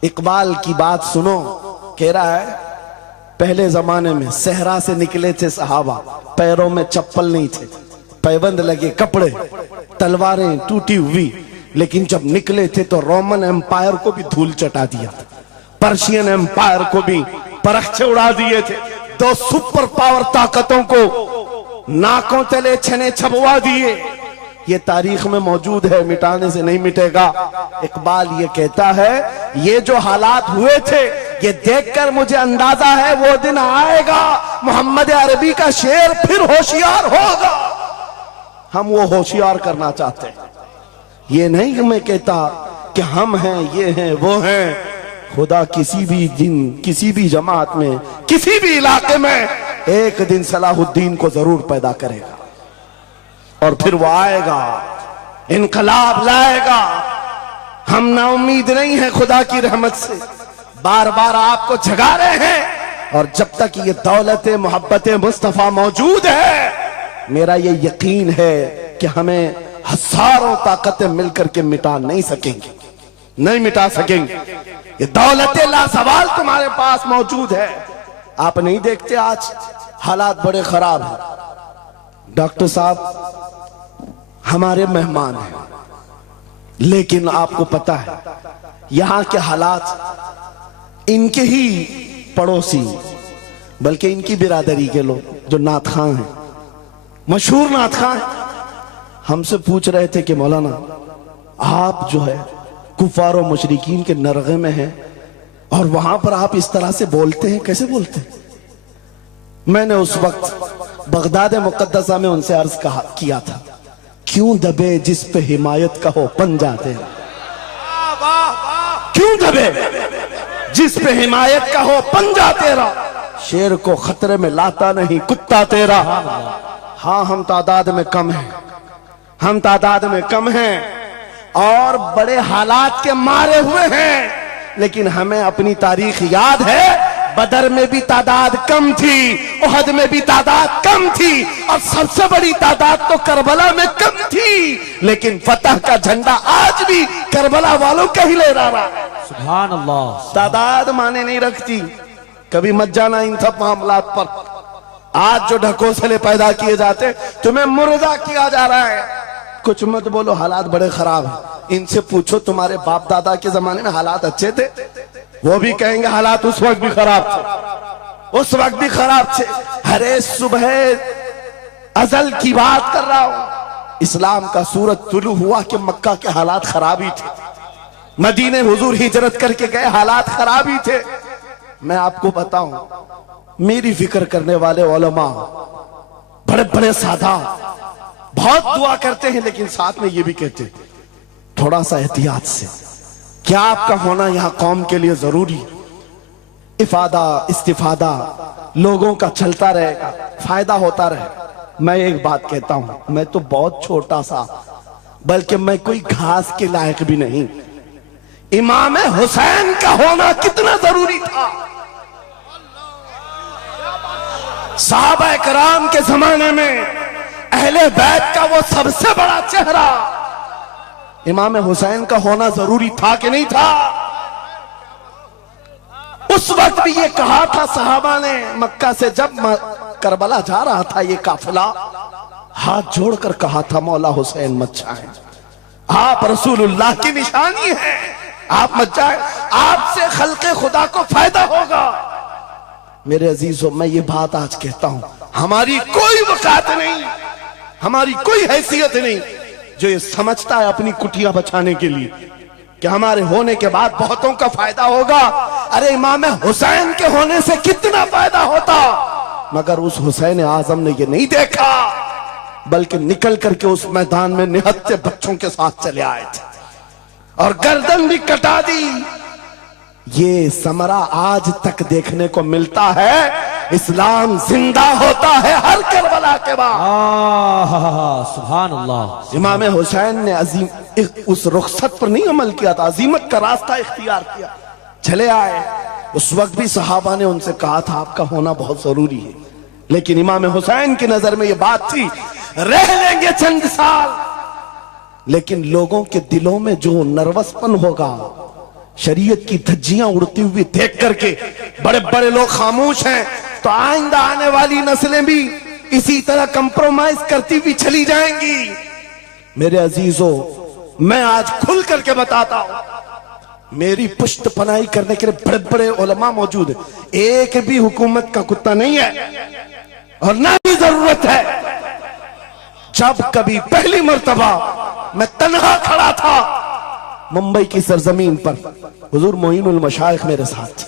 इकबाल की बात सुनो, कह रहा है पहले जमाने में सहरा से निकले थे सहाबा, पैरों में चप्पल नहीं थे, पैबंद लगे कपड़े, तलवारें टूटी हुई, लेकिन जब निकले थे तो रोमन एम्पायर को भी धूल चटा दिया था, पर्शियन एम्पायर को भी परखचे उड़ा दिए थे, दो सुपर पावर ताकतों को नाकों तले छने छबवा दिए। ये तारीख में मौजूद है, मिटाने से नहीं मिटेगा। इकबाल ये कहता है ये जो हालात हुए थे ये देखकर मुझे अंदाजा है वो दिन आएगा मोहम्मद अरबी का शेर फिर होशियार होगा। हम वो होशियार करना चाहते हैं, ये नहीं कि मैं कहता कि हम हैं ये हैं वो हैं। खुदा किसी भी दिन किसी भी जमात में किसी भी इलाके में एक दिन सलाहुद्दीन को जरूर पैदा करेगा और फिर वो आएगा, इनकलाब लाएगा। हम ना उम्मीद नहीं है खुदा की रहमत से, बार बार आपको जगा रहे हैं। और जब तक ये दौलत मोहब्बत मुस्तफा मौजूद है, मेरा ये यकीन है कि हमें हजारों ताकतें मिलकर के मिटा नहीं सकेंगे, नहीं मिटा सकेंगे। ये दौलत लासवाल तुम्हारे पास मौजूद है। आप नहीं देखते आज हालात बड़े खराब हैं। डॉक्टर साहब हमारे मेहमान हैं, लेकिन आपको पता है यहां के हालात इनके ही पड़ोसी, बल्कि इनकी बिरादरी के लोग जो नात खां हैं, मशहूर नात खां हैं, हमसे पूछ रहे थे कि मौलाना आप जो है कुफार और मुशरिकीन के नरगे में हैं और वहां पर आप इस तरह से बोलते हैं, कैसे बोलते हैं? मैंने उस वक्त बगदाद मुकद्दसा में उनसे अर्ज किया था, क्यों दबे जिस पे हिमायत का हो पंजा तेरा, क्यों दबे जिस पे हिमायत का हो पंजा तेरा, शेर को खतरे में लाता नहीं कुत्ता तेरा। हाँ हम तादाद में कम हैं, हम तादाद में कम हैं और बड़े हालात के मारे हुए हैं, लेकिन हमें अपनी तारीख याद है। बदर में भी तादाद कम थी, उहद में भी तादाद कम थी और सबसे बड़ी तादाद तो करबला में कम थी, लेकिन फतह का झंडा आज भी करबला वालों का ही लहरा रहा है। सुभान अल्लाह। तादाद माने नहीं रखती, कभी मत जाना इन सब मामलात पर। आज जो ढकोसले पैदा किए जाते तुम्हें मुर्दा किया जा रहा है। कुछ मत बोलो, हालात बड़े खराब हैं। इनसे पूछो तुम्हारे बाप दादा के जमाने में हालात अच्छे थे, वो भी कहेंगे हालात उस वक्त भी खराब थे, उस वक्त भी खराब थे। हरे सुबह अजल की बात कर रहा हूं, इस्लाम का सूरज तुलू हुआ कि मक्का के हालात खराब ही थे, मदीने हुजूर हिजरत करके गए हालात खराब ही थे। मैं आपको बताऊं, मेरी फिक्र करने वाले उलमा बड़े बड़े सादा बहुत दुआ करते हैं, लेकिन साथ में ये भी कहते हैं थोड़ा सा एहतियात से। क्या आपका होना यहां कौम के लिए जरूरी, इफादा इस्तिफादा लोगों का चलता रहेगा, फायदा होता रहे। मैं एक बात कहता हूं, मैं तो बहुत छोटा सा, बल्कि मैं कोई घास के लायक भी नहीं। इमाम हुसैन का होना कितना जरूरी था। सहाबा कराम के जमाने में अहले बैत का वो सबसे बड़ा चेहरा इमाम हुसैन का होना जरूरी था कि नहीं था? उस वक्त भी ये कहा था सहाबा ने, मक्का से जब करबला जा रहा था ये काफिला, हाथ जोड़कर कहा था मौला हुसैन मत जाए, आप रसूलुल्लाह की निशानी है, आप मत जाए, आपसे खल्के खुदा को फायदा होगा। मेरे अजीजों, मैं ये बात आज कहता हूं, हमारी कोई वकात नहीं, हमारी कोई हैसियत नहीं जो ये समझता है अपनी कुटिया बचाने के लिए कि हमारे होने के बाद बहुतों का फायदा होगा। अरे इमाम हुसैन के होने से कितना फायदा होता, मगर उस हुसैन आजम ने ये नहीं देखा, बल्कि निकल करके उस मैदान में निहत्ते बच्चों के साथ चले आए थे और गर्दन भी कटा दी। ये समरा आज तक देखने को मिलता है। इस्लाम जिंदा होता है हर करबला के बाद। सुभान अल्लाह। इमाम हुसैन ने अजीम उस रुखसत पर नहीं अमल किया था, अजीमत का रास्ता इख्तियार किया, चले आए। उस वक्त भी सहाबा ने उनसे कहा था आपका होना बहुत जरूरी है, लेकिन इमाम हुसैन की नजर में यह बात थी रह लेंगे चंद साल, लेकिन लोगों के दिलों में जो नर्वसपन होगा, शरीयत की धज्जियां उड़ती हुई देख करके बड़े बड़े लोग खामोश हैं, तो आइंदा आने वाली नस्लें भी इसी तरह कंप्रोमाइज करती हुई चली जाएंगी। मेरे अजीजों, मैं आज खुल करके बताता हूं, मेरी पुष्ट पनाही करने के लिए बड़े बड़े उलमा मौजूद है, एक भी हुकूमत का कुत्ता नहीं है और ना भी जरूरत है। जब कभी पहली मर्तबा मैं तन्हा खड़ा था मुंबई की सरजमीन पर, हुजूर मोइनुल मशाइख मेरे साथ थे,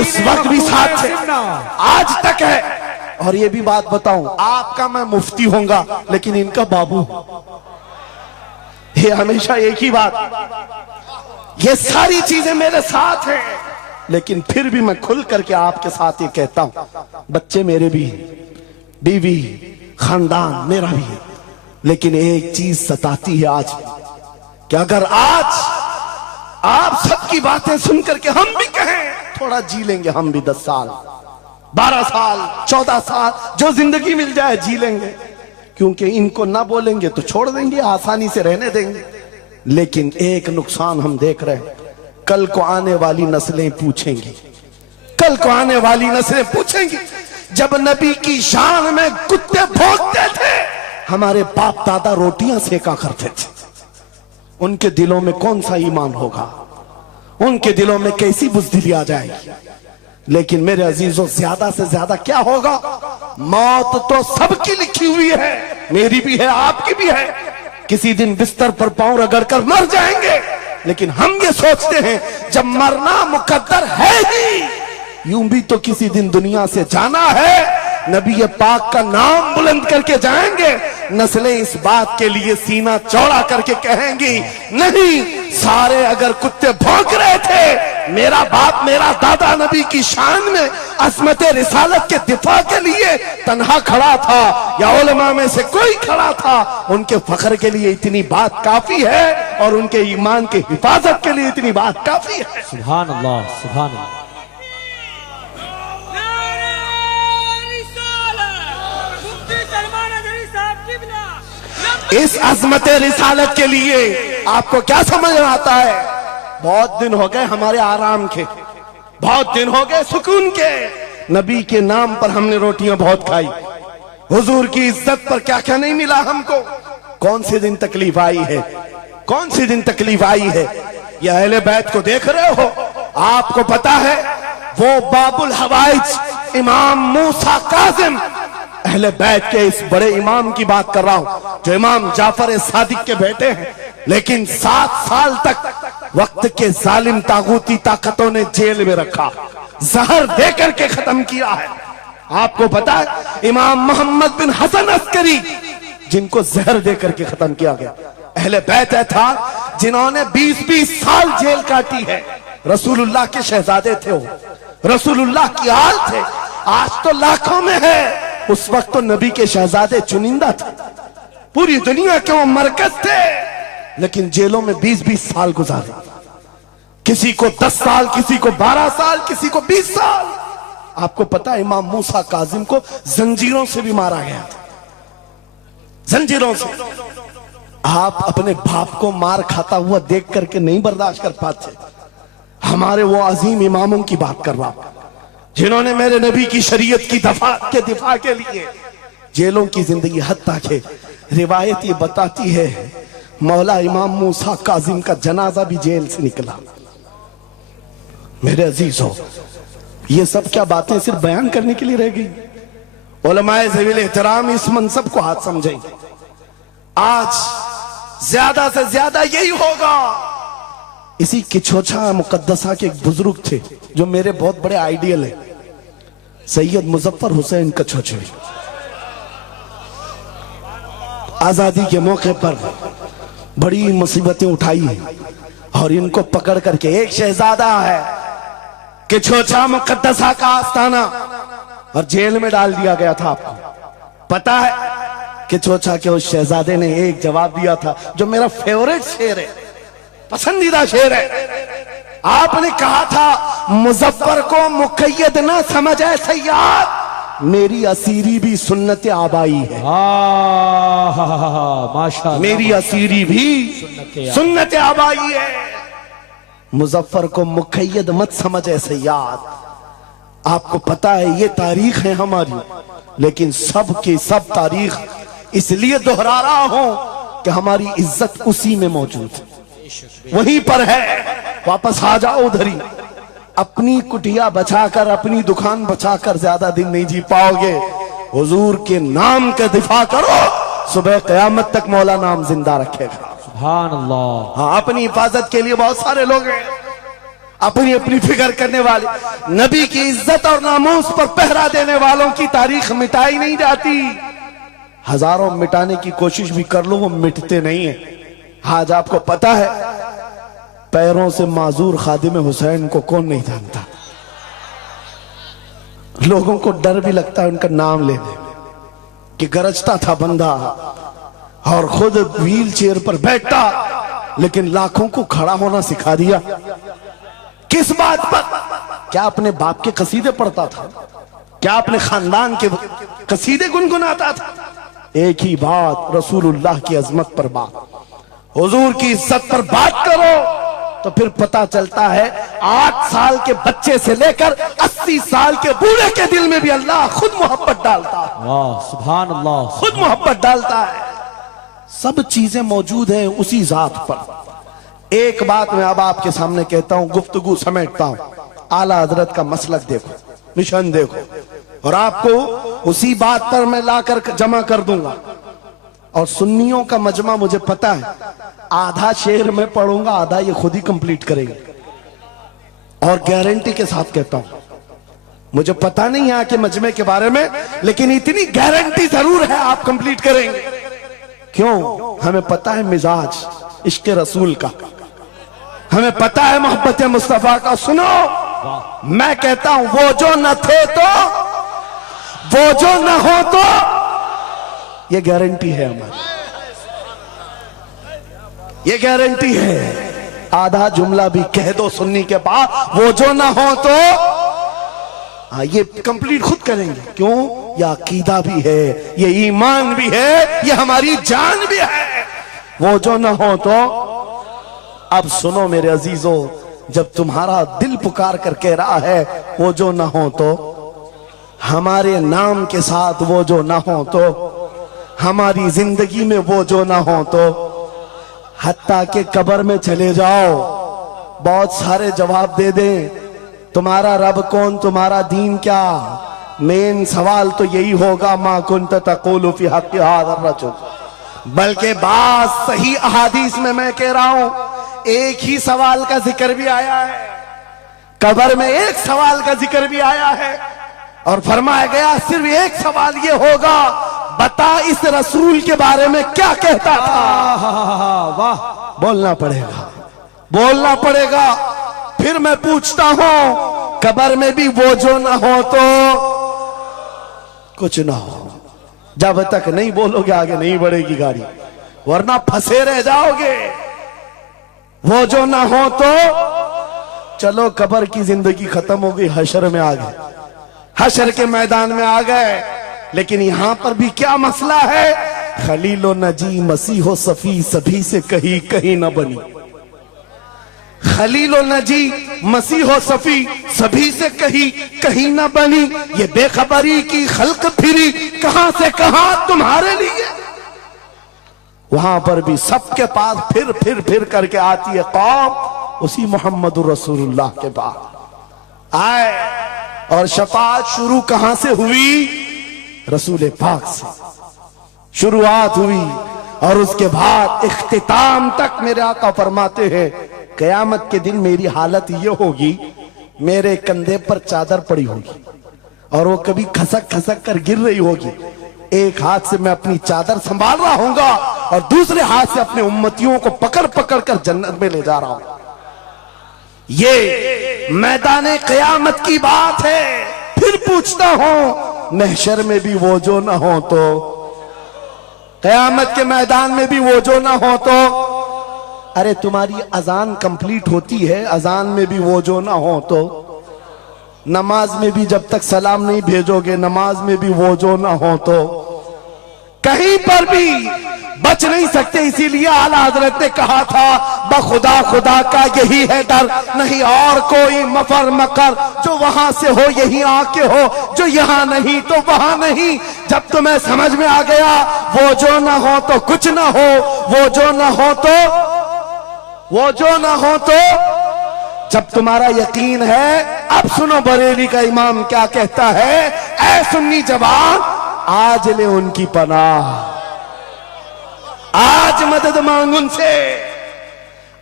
उस वक्त भी साथ थे, आज तक है। और ये भी बात बताऊं, आपका मैं मुफ्ती होऊंगा लेकिन इनका बाबू, ये हमेशा एक ही बात, ये सारी चीजें मेरे साथ हैं, लेकिन फिर भी मैं खुल करके आपके साथ ये कहता हूं, बच्चे मेरे भी, बीवी, खानदान मेरा भी है, लेकिन एक चीज सताती है आज कि अगर आज आप सबकी बातें सुन करके हम भी कहें थोड़ा जी लेंगे, हम भी 10 साल 12 साल 14 साल जो जिंदगी मिल जाए जी लेंगे, क्योंकि इनको ना बोलेंगे तो छोड़ देंगे, आसानी से रहने देंगे। लेकिन एक नुकसान हम देख रहे हैं, कल को आने वाली नस्लें पूछेंगी, कल को आने वाली नस्लें पूछेंगी, जब नबी की शान में कुत्ते भौंकते थे हमारे बाप दादा रोटियां सेका करते थे, उनके दिलों में कौन सा ईमान होगा, उनके दिलों में कैसी बुज़दिली आ जाएगी। लेकिन मेरे अजीजों, ज्यादा से ज्यादा क्या होगा, मौत तो सबकी लिखी हुई है, मेरी भी है, आपकी भी है, किसी दिन बिस्तर पर पांव रगड़ कर मर जाएंगे, लेकिन हम ये सोचते हैं जब मरना मुकद्दर है ही, यूं भी तो किसी दिन दुनिया से जाना है, नबी पाक का नाम बुलंद करके जाएंगे, नस्लें इस बात के लिए सीना चौड़ा करके कहेंगी, नहीं, सारे अगर कुत्ते भौंक रहे थे, मेरा बाप मेरा दादा नबी की शान में अज़मत रिसालत के दिफा के लिए तन्हा खड़ा था या उलमा में से कोई खड़ा था, उनके फख्र के लिए इतनी बात काफी है और उनके ईमान की हिफाजत के लिए इतनी बात काफी है। सुभान अल्लाह, सुभान अल्लाह। इस अज़मत रिसालत के लिए आपको क्या समझ में आता है, बहुत दिन हो गए हमारे आराम के, बहुत दिन हो गए सुकून के, नबी के नाम पर हमने रोटियां बहुत खाई, हुजूर की इज्जत पर क्या क्या नहीं मिला हमको, कौन से दिन तकलीफ आई है, कौन से दिन तकलीफ आई है। यह अहले बैत को देख रहे हो, आपको पता है वो बाबुल हवाइज इमाम मूसा काजिम, अहले बैत के इस बड़े इमाम की बात कर रहा हूं जो इमाम जाफर सादिक के बेटे हैं, लेकिन 7 साल तक वक्त के जालिम तागूती ताकतों ने जेल में रखा, जहर देकर के खत्म किया है। आपको पता है इमाम मोहम्मद बिन हसन अस्करी, जिनको जहर देकर के खत्म किया गया, अहले बैत था जिन्होंने 20-20 साल जेल काटी है, रसूलुल्लाह के शहजादे थे वो, रसूलुल्लाह की आल थे, आज तो लाखों में है, उस वक्त तो नबी के शहजादे चुनिंदा थे, पूरी दुनिया के वो मरकज थे, लेकिन जेलों में 20-20 साल गुजारे, किसी को 10 साल, किसी को 12 साल, किसी को 20 साल। आपको पता है इमाम मूसा काजिम को जंजीरों से भी मारा गया था, जंजीरों से। आप अपने बाप को मार खाता हुआ देख करके नहीं बर्दाश्त कर पाते, हमारे वो अजीम इमामों की बात कर रहा हूं जिन्होंने मेरे नबी की शरीयत की दिफा के लिए जेलों की जिंदगी, हत्ता के रिवायत ये बताती है मौला इमाम मूसा काजिम का जनाजा भी जेल से निकला। मेरे अजीजों, ये सब क्या बातें सिर्फ बयान करने के लिए रह गई, उलमाए ज़वील एहतराम इस मनसब को हाथ समझेंगे। आज ज्यादा से ज्यादा यही होगा। इसी किछोछा मुकद्दसा के एक बुजुर्ग थे जो मेरे बहुत बड़े आइडियल है, सैयद मुजफ्फर हुसैन कछोछवी। आजादी के मौके पर बड़ी मुसीबतें उठाई हैं और इनको पकड़ करके, एक शहजादा है कि छोचा मुकद्दसा का आस्थाना और जेल में डाल दिया गया था। आपको पता है कि छोचा के उस शहजादे ने एक जवाब दिया था जो मेरा फेवरेट शेर है, पसंदीदा शेर है। आपने कहा था मुजफ्फर को मुकैयद ना समझे सैयाद, मेरी असीरी भी सुन्नत आबाई है। माशाअल्लाह, मेरी असीरी भी सुन्नत आबाई है। मुजफ्फर को मुकैयद मत समझे सैयाद। आपको पता है ये तारीख है हमारी, लेकिन सब की सब तारीख इसलिए दोहरा रहा हूं कि हमारी इज्जत उसी में मौजूद है, वहीं पर है। वापस आ जाओ उधर ही। अपनी कुटिया बचाकर, अपनी दुकान बचाकर ज्यादा दिन नहीं जी पाओगे। हुजूर के नाम का दिफा करो, सुबह कयामत तक मौला नाम जिंदा रखेगा। सुभान अल्लाह। हाँ, अपनी हिफाजत के लिए बहुत सारे लोग हैं, अपनी अपनी फिक्र करने वाले। नबी की इज्जत और नामूस पर पहरा देने वालों की तारीख मिटाई नहीं जाती। हजारों मिटाने की कोशिश भी कर लो, वो मिटते नहीं है। आज आपको पता है पैरों से माजूर खादिम हुसैन को कौन नहीं जानता। लोगों को डर भी लगता है उनका नाम लेने में कि गरजता था बंदा और खुद व्हील चेयर पर बैठा, लेकिन लाखों को खड़ा होना सिखा दिया। किस बात पर? क्या अपने बाप के कसीदे पढ़ता था? क्या अपने खानदान के कसीदे गुनगुनाता था? एक ही बात, रसूलुल्लाह की अजमत पर बात, हुजूर की इज्जत पर बात करो तो फिर पता चलता है 8 साल के बच्चे से लेकर 80 साल के बूढ़े के दिल में भी अल्लाह खुद मोहब्बत डालता है। वाह, सुभान अल्लाह, खुद मोहब्बत डालता है। सब चीजें मौजूद हैं उसी जात पर। एक बात मैं अब आपके सामने कहता हूं, गुफ्तगू समेटता हूं। आला हजरत का मसलक देखो, मिशन देखो, और आपको उसी बात पर मैं लाकर जमा कर दूंगा। और सुन्नियों का मजमा मुझे पता है, आधा शेर में पढ़ूंगा, आधा ये खुद ही कंप्लीट करेंगे। और गारंटी के साथ कहता हूं, मुझे पता नहीं यहाँ के मजमे के बारे में, लेकिन इतनी गारंटी जरूर है आप कंप्लीट करेंगे। क्यों? हमें पता है मिजाज इश्क रसूल का, हमें पता है मोहब्बत मुस्तफा का। सुनो, मैं कहता हूं वो जो न थे तो, वो जो न हो तो, ये गारंटी है हमारी, ये गारंटी है। आधा जुमला भी कह दो सुन्नी के बाद, वो जो ना हो तो। हाँ, ये कंप्लीट खुद करेंगे। क्यों? ये अकीदा भी है, ये ईमान भी है, ये हमारी जान भी है। वो जो ना हो तो। अब सुनो मेरे अजीजों, जब तुम्हारा दिल पुकार कर कह रहा है वो जो ना हो तो, हमारे नाम के साथ वो जो ना हो तो, हमारी जिंदगी में वो जो ना हो तो, हत्ता के कब्र में चले जाओ, बहुत सारे जवाब दे दें, तुम्हारा रब कौन, तुम्हारा दीन क्या। मेन सवाल तो यही होगा, मा कुंत तक़ूलु फी हक़्क़ि हाज़ा रजुल। बल्कि बात सही अहादीस में मैं कह रहा हूं, एक ही सवाल का जिक्र भी आया है, कब्र में एक सवाल का जिक्र भी आया है, और फरमाया गया सिर्फ एक सवाल ये होगा, बता इस रसूल के बारे में क्या कहता था। वाह, बोलना पड़ेगा, बोलना पड़ेगा। फिर मैं पूछता हूं, कब्र में भी वो जो ना हो तो कुछ ना हो। जब तक नहीं बोलोगे आगे नहीं बढ़ेगी गाड़ी, वरना फंसे रह जाओगे। वो जो ना हो तो चलो, कब्र की जिंदगी खत्म हो गई, हशर में आ गए, हशर के मैदान में आ गए। लेकिन यहां पर भी क्या मसला है? खलीलो नजी मसीहो सफी सभी से कहीं कहीं न बनी। खलीलो नजी मसीहो सफी सभी से कहीं कहीं न बनी। ये बेखबरी की खल्क फिरी कहां से कहां तुम्हारे लिए। वहां पर भी सबके पास फिर करके आती है कौम उसी मोहम्मद रसूलुल्लाह के पास आए। और शफाअत शुरू कहां से हुई? रसूल पाक से शुरुआत हुई, और उसके बाद इख्तिताम तक मेरे आका फरमाते हैं, कयामत के दिन मेरी हालत ये होगी, मेरे कंधे पर चादर पड़ी होगी और वो कभी खसक खसक कर गिर रही होगी। एक हाथ से मैं अपनी चादर संभाल रहा हूंगा और दूसरे हाथ से अपने उम्मतियों को पकड़ पकड़ कर जन्नत में ले जा रहा हूं। ये मैदान क़यामत की बात है। फिर पूछता हूं, महशर में भी वो जो ना हो तो, क़यामत के मैदान में भी वो जो ना हो तो, अरे तुम्हारी अजान कंप्लीट होती है, अजान में भी वो जो ना हो तो, नमाज में भी जब तक सलाम नहीं भेजोगे, नमाज में भी वो जो ना हो तो, कहीं पर भी बच नहीं सकते। इसीलिए आला हजरत ने कहा था, बखुदा खुदा का यही है डर, नहीं और कोई मफर मकर, जो वहां से हो यही आके हो, जो यहां नहीं तो वहां नहीं। जब तुम्हें समझ में आ गया वो जो ना हो तो कुछ ना हो, वो जो ना हो तो, वो जो ना हो तो, जब तुम्हारा यकीन है, अब सुनो बरेली का इमाम क्या कहता है, ऐ सुन्नी जवान आज ले उनकी पनाह, आज मदद मांग उनसे,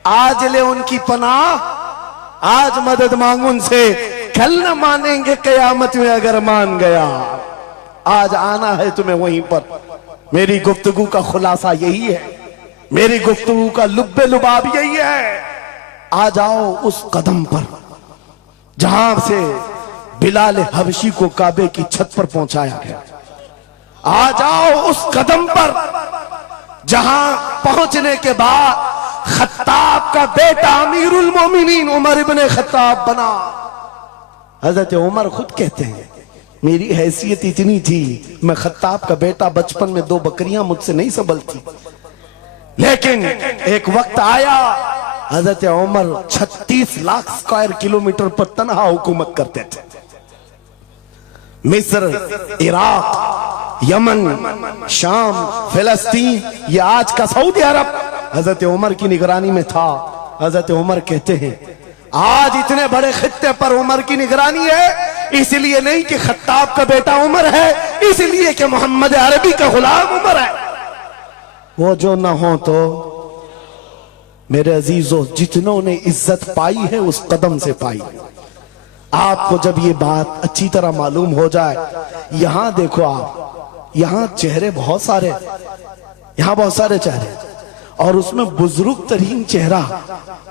आज ले उनकी पनाह, आज मदद मांग उनसे, कल न मानेंगे कयामत में अगर मान गया। आज आना है तुम्हें वहीं पर। मेरी गुफ्तगू का खुलासा यही है, मेरी गुफ्तगू का लुब्बे लुबाब यही है। आ जाओ उस कदम पर जहां से बिलाल हबशी को काबे की छत पर पहुंचाया गया। आ जाओ उस कदम पर जहां पहुंचने के बाद खत्ताब का बेटा अमीरुल मोमिनीन उमर इब्ने खत्ताब बना। हजरत उमर खुद कहते हैं, मेरी हैसियत इतनी थी, मैं खत्ताब का बेटा, बचपन में 2 बकरियां मुझसे नहीं संभलती, लेकिन एक वक्त आया हजरत उमर 36 लाख स्क्वायर किलोमीटर पर तनहा हुकूमत करते थे। मिस्र, इराक, यमन, शाम, फिलिस्तीन, ये आज का सऊदी अरब हजरत उमर की निगरानी में था। हजरत उमर कहते हैं, आज इतने बड़े खित्ते पर उमर की निगरानी है, इसलिए नहीं कि खत्ताब का बेटा उमर है, इसलिए कि मोहम्मद अरबी का गुलाम उमर है। वो जो ना हो तो, मेरे अजीजों, जितनों ने इज्जत पाई है उस कदम से पाई। आपको जब ये बात अच्छी तरह मालूम हो जाए, यहां देखो आप, यहां चेहरे बहुत सारे, यहां बहुत सारे चेहरे, और उसमें बुजुर्ग तरीन चेहरा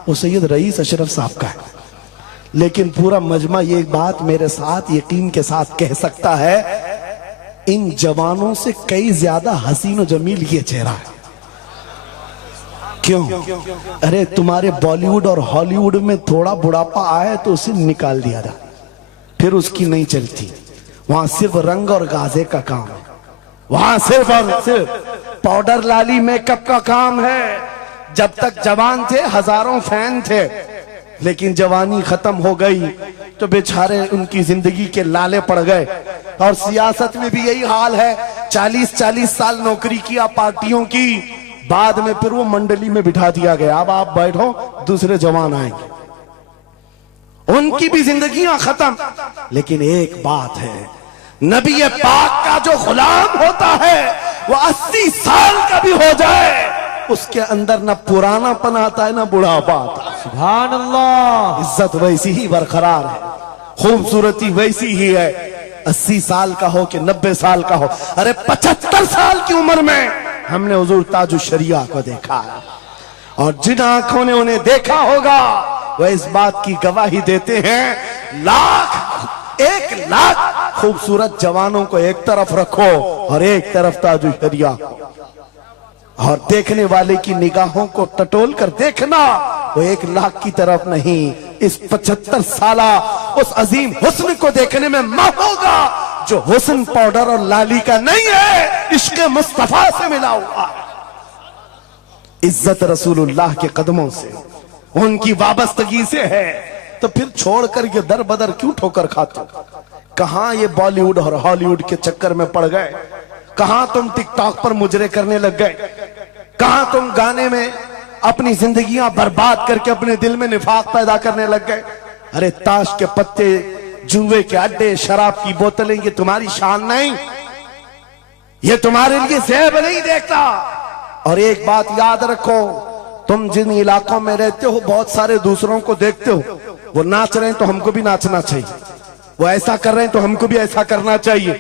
वो सैयद रईस अशरफ साहब का है। लेकिन पूरा मजमा ये बात मेरे साथ यकीन के साथ कह सकता है, इन जवानों से कई ज्यादा हसीन और जमील ये चेहरा है। क्यों? अरे तुम्हारे बॉलीवुड और हॉलीवुड में थोड़ा बुढ़ापा आए तो उसे निकाल दिया जाए, फिर उसकी नहीं चलती। वहां सिर्फ रंग और गाजे का काम है, वहां सिर्फ और सिर्फ पाउडर लाली मेकअप का काम है। जब तक जवान थे हजारों फैन थे, लेकिन जवानी खत्म हो गई तो बेचारे उनकी जिंदगी के लाले पड़ गए। और सियासत में भी यही हाल है, 40-40 साल नौकरी किया पार्टियों की, बाद में फिर वो मंडली में बिठा दिया गया, अब आप बैठो दूसरे जवान आएंगे, उनकी भी जिंदगियां खत्म। लेकिन एक बात है, नबी पाक का जो गुलाम होता है वो 80 साल का भी हो जाए, उसके अंदर ना पुरानापन आता है ना बुढ़ापा आता। सुभान अल्लाह। इज्जत वैसी ही बरकरार है, खूबसूरती वैसी ही है, 80 साल का हो कि 90 साल का हो। अरे 75 साल की उम्र में हमने हुजूर ताजुश शरिया को देखा है, और जिन आंखों ने उन्हें देखा होगा वह इस बात की गवाही देते हैं, 1 लाख खूबसूरत जवानों को एक तरफ रखो और एक तरफ ताजुश शरिया को, और देखने वाले की निगाहों को टटोल कर देखना, वो 1 लाख की तरफ नहीं, इस 75 साला उस अजीम हुस्न को देखने में मां होगा जो हुस्न पाउडर और लाली का नहीं है, इश्क मुस्तफा से मिला हुआ। इज्जत रसूलुल्लाह के कदमों से, उनकी वाबस्तगी से है। तो फिर छोड़कर ये दर बदर क्यों ठोकर खाते? कहां ये बॉलीवुड और हॉलीवुड के चक्कर में पड़ गए? कहां तुम टिकटॉक पर मुजरे करने लग गए? कहां तुम गाने में अपनी जिंदगियां बर्बाद करके अपने दिल में निफाक पैदा करने लग गए? अरे ताश के पत्ते, जुए के अड्डे, शराब की बोतलें, ये तुम्हारी शान नहीं, ये तुम्हारे लिए ज़ेब नहीं देखता। और एक बात याद रखो, तुम जिन इलाकों में रहते हो बहुत सारे दूसरों को देखते हो, वो नाच रहे हैं तो हमको भी नाचना चाहिए, वो ऐसा कर रहे हैं तो हमको भी ऐसा करना चाहिए।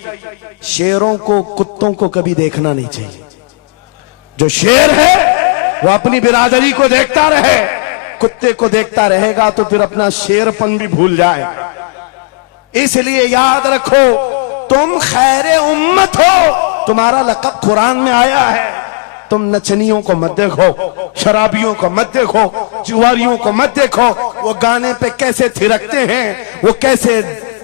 शेरों को, कुत्तों को कभी देखना नहीं चाहिए। जो शेर है वो अपनी बिरादरी को देखता रहे, कुत्ते को देखता रहेगा तो फिर अपना शेरपन भी भूल जाए। इसलिए याद रखो, तुम खैर उम्मत हो, तुम्हारा लक़ब कुरान में आया है। तुम नचनियों को मत देखो, शराबियों को मत देखो, जुआरियों को मत देखो, वो गाने पे कैसे थिरकते हैं, वो कैसे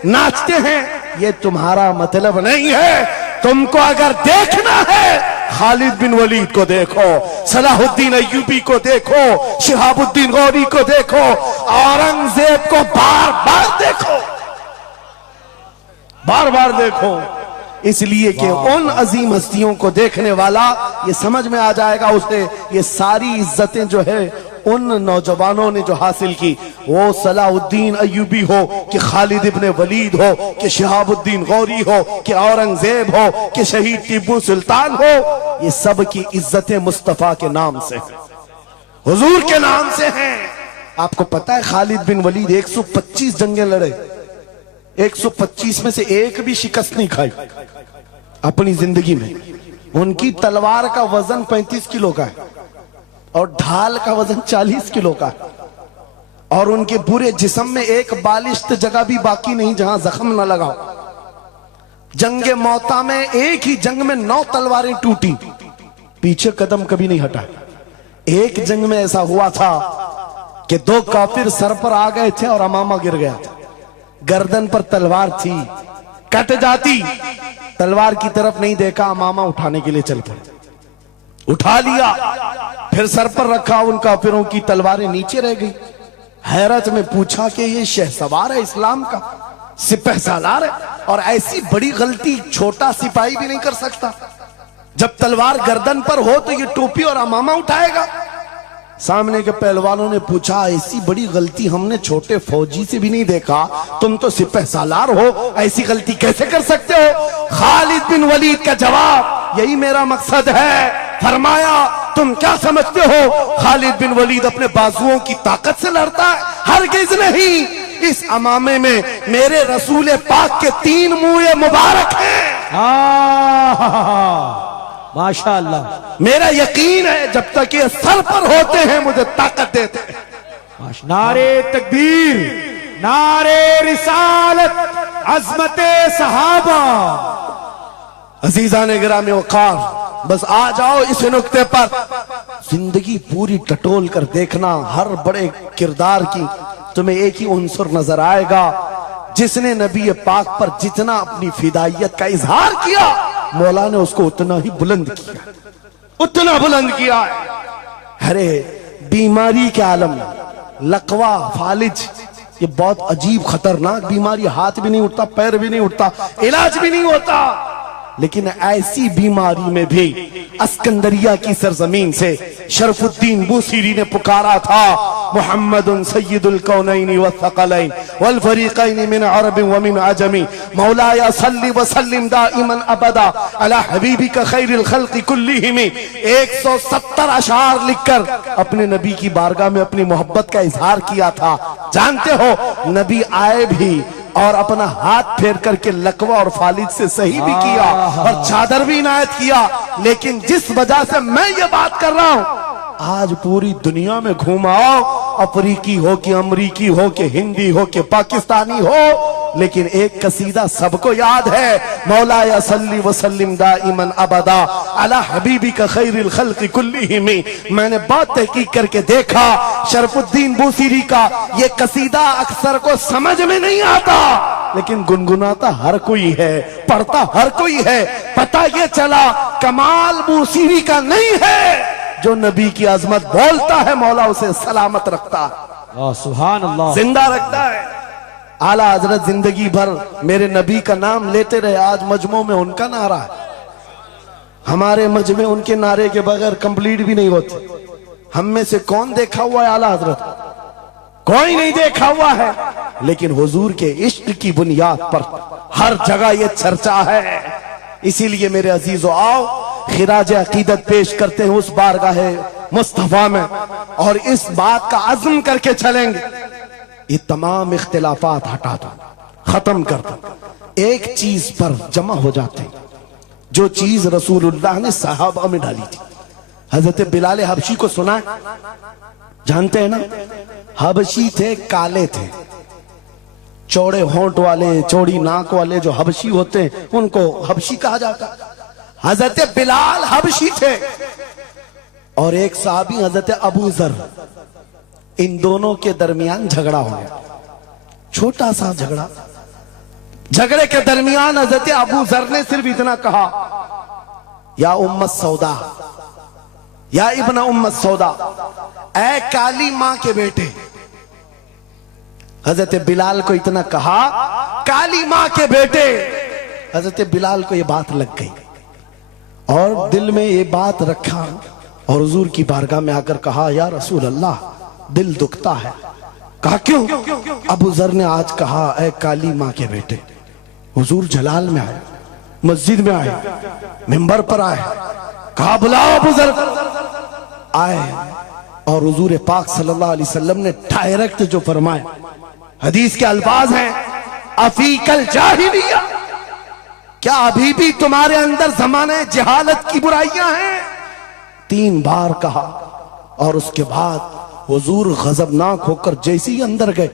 नाचते हैं, ये तुम्हारा मतलब नहीं है। तुमको अगर देखना है, खालिद बिन वलीद को देखो, सलाहुद्दीन अय्यूबी को देखो, शिहाबुद्दीन गौरी को देखो, औरंगजेब को बार बार देखो, बार बार देखो। इसलिए कि उन अजीम हस्तियों को देखने वाला ये समझ में आ जाएगा उसे ये सारी इज्जतें जो है उन नौजवानों ने जो हासिल की, वो सलाहुद्दीन अय्यूबी हो कि खालिद इब्ने वलीद हो कि शिहाबुद्दीन गौरी हो कि औरंगजेब हो कि शहीद टीपू सुल्तान हो, ये सब की इज्जतें मुस्तफा के नाम से हैं, हुजूर के नाम से हैं। आपको पता है खालिद बिन वलीद 125 जंगें लड़े, 125 में से एक भी शिकस्त नहीं खाई अपनी जिंदगी में। उनकी तलवार का वजन 35 किलो का है और ढाल का वजन 40 किलो का है, और उनके पूरे जिस्म में एक बालिश्त जगह भी बाकी नहीं जहां जख्म न लगा। जंगे मौता में एक ही जंग में 9 तलवारें टूटी, पीछे कदम कभी नहीं हटा। एक जंग में ऐसा हुआ था कि 2 काफिर सर पर आ गए थे और अमामा गिर गया था, गर्दन पर तलवार थी, कट जाती, तलवार की तरफ नहीं देखा, अमामा उठाने के लिए चल पड़े, उठा लिया, फिर सर पर रखा, उन काफिरों की तलवारें नीचे रह गई। हैरत में पूछा कि ये शहसवार है इस्लाम का, सिपह सालार है, और ऐसी बड़ी गलती छोटा सिपाही भी नहीं कर सकता। जब तलवार गर्दन पर हो तो ये टोपी और अमामा उठाएगा। सामने के पहलवानों ने पूछा, ऐसी बड़ी गलती हमने छोटे फौजी से भी नहीं देखा, तुम तो सिपह सालार हो, ऐसी गलती कैसे कर सकते हो? खालिद बिन वलीद का जवाब, यही मेरा मकसद है। फरमाया, तुम क्या समझते हो खालिद बिन वलीद अपने बाजुओं की ताकत से लड़ता है? हरगिज नहीं। इस अमामे में मेरे रसूल पाक के 3 मुँह मुबारक हैं। माशाअल्लाह, मेरा यकीन है जब तक ये सर पर होते हैं मुझे ताकत देते हैं। नारे तकबीर, नारे रिसालत, अजमते सहाबा। अजीजान गिरामी वक़ार, बस आ जाओ इस नुक्ते पर, जिंदगी पूरी टटोल कर देखना, हर बड़े किरदार की तुम्हें एक ही उन्सुर नजर आएगा, जिसने नबी पाक पर जितना अपनी फिदाइयत का इजहार किया, मौला ने उसको उतना ही बुलंद किया, उतना बुलंद किया। अरे बीमारी के आलम में लकवा, फालिज, ये बहुत अजीब खतरनाक बीमारी, हाथ भी नहीं उठता, पैर भी नहीं उठता, इलाज भी नहीं होता, लेकिन ऐसी बीमारी में भी अस्कंदरिया की सरजमीन से शरफुद्दीन बूसीरी ने पुकारा था, मुहम्मदुन सय्यदुल कौनैन वस्सक़लैन वल फरीक़ैन मिन अरब व मिन अजमी, मौलाया सल्लि व सल्लिम दाइमन अबदा अला हबीबिका खैरिल खल्क़ि कुल्लिहिम। 170 अशार लिखकर अपने नबी की बारगाह में अपनी मोहब्बत का इजहार किया था। जानते हो, नबी आए भी और अपना हाथ फेर करके लकवा और फालिद से सही भी किया और चादर भी इनायत किया, लेकिन जिस वजह से मैं ये बात कर रहा हूं, आज पूरी दुनिया में घुमाओ, अफ्रीकी हो कि अमरीकी हो कि हिंदी हो कि पाकिस्तानी हो, लेकिन एक कसीदा सबको याद है, मौलाया सल्ली व सल्लिम दाइमन अबदा अला हबीबिका खैरिल खल्क़ि कुल्लिहिम। मैंने बहुत तहकीक करके देखा, शरफुद्दीन बूसीरी का ये कसीदा अक्सर को समझ में नहीं आता, लेकिन गुनगुनाता हर कोई है, पढ़ता हर कोई है। पता ये चला कमाल बूसीरी का नहीं है, जो नबी की अजमत बोलता है मौला उसे सलामत रखता है, सुभान अल्लाह, जिंदा रखता है। आला हजरत जिंदगी भर मेरे नबी का नाम लेते रहे, आज मजमू में उनका नारा है, हमारे मजमे उनके नारे के बगैर कंप्लीट भी नहीं होते। हम में से कौन देखा हुआ है आला हजरत? कोई नहीं देखा हुआ है, लेकिन हुजूर के इश्क की बुनियाद पर हर जगह ये चर्चा है। इसीलिए मेरे अजीजों, आओ खिराज अकीदत पेश करते हैं उस बारगाहे मुस्तफा में, और इस बात का अज़्म करके चलेंगे, ये तमाम इख्तिलाफात हटा दो, खत्म कर दो, एक चीज पर जमा हो जाते, जो चीज रसूलुल्लाह ने सहाबा में डाली थी। हजरत बिलाल हबशी को सुना है? जानते हैं ना, हबशी थे, काले थे, चौड़े होंठ वाले, चौड़ी नाक वाले जो हबशी होते हैं उनको हबशी कहा जाता है। हजरत बिलाल हबशी थे और एक साहबी हजरत अबू जर, इन दोनों के दरमियान झगड़ा हो गया, छोटा सा झगड़ा। झगड़े के दरमियान हजरत अबू जर ने सिर्फ इतना कहा, या उम्मत सौदा, या इब्न उम्मत सौदा, ऐ काली मां के बेटे। हजरत बिलाल को इतना कहा, काली मां के बेटे। हजरत बिलाल को यह बात लग गई और दिल में ये बात रखा और हुजूर की बारगाह में आकर कहा, या रसूल अल्लाह, दिल दुखता है। कहा क्यों? अबू जर ने आज कहा, ऐ काली मां के बेटे। हुजूर जलाल में आए, मस्जिद में आए, मिंबर पर आए, कहा बुलाओ अबू जर। आए और हुजूर पाक सल्लल्लाहु अलैहि वसल्लम ने डायरेक्ट जो फरमाए, हदीस के अल्फाज हैं, अफीकल जाहिलिया, क्या अभी भी तुम्हारे अंदर जमाने जहालत की बुराइयां हैं? 3 बार कहा और उसके बाद हुजूर गजबनाक होकर जैसे ही अंदर गए,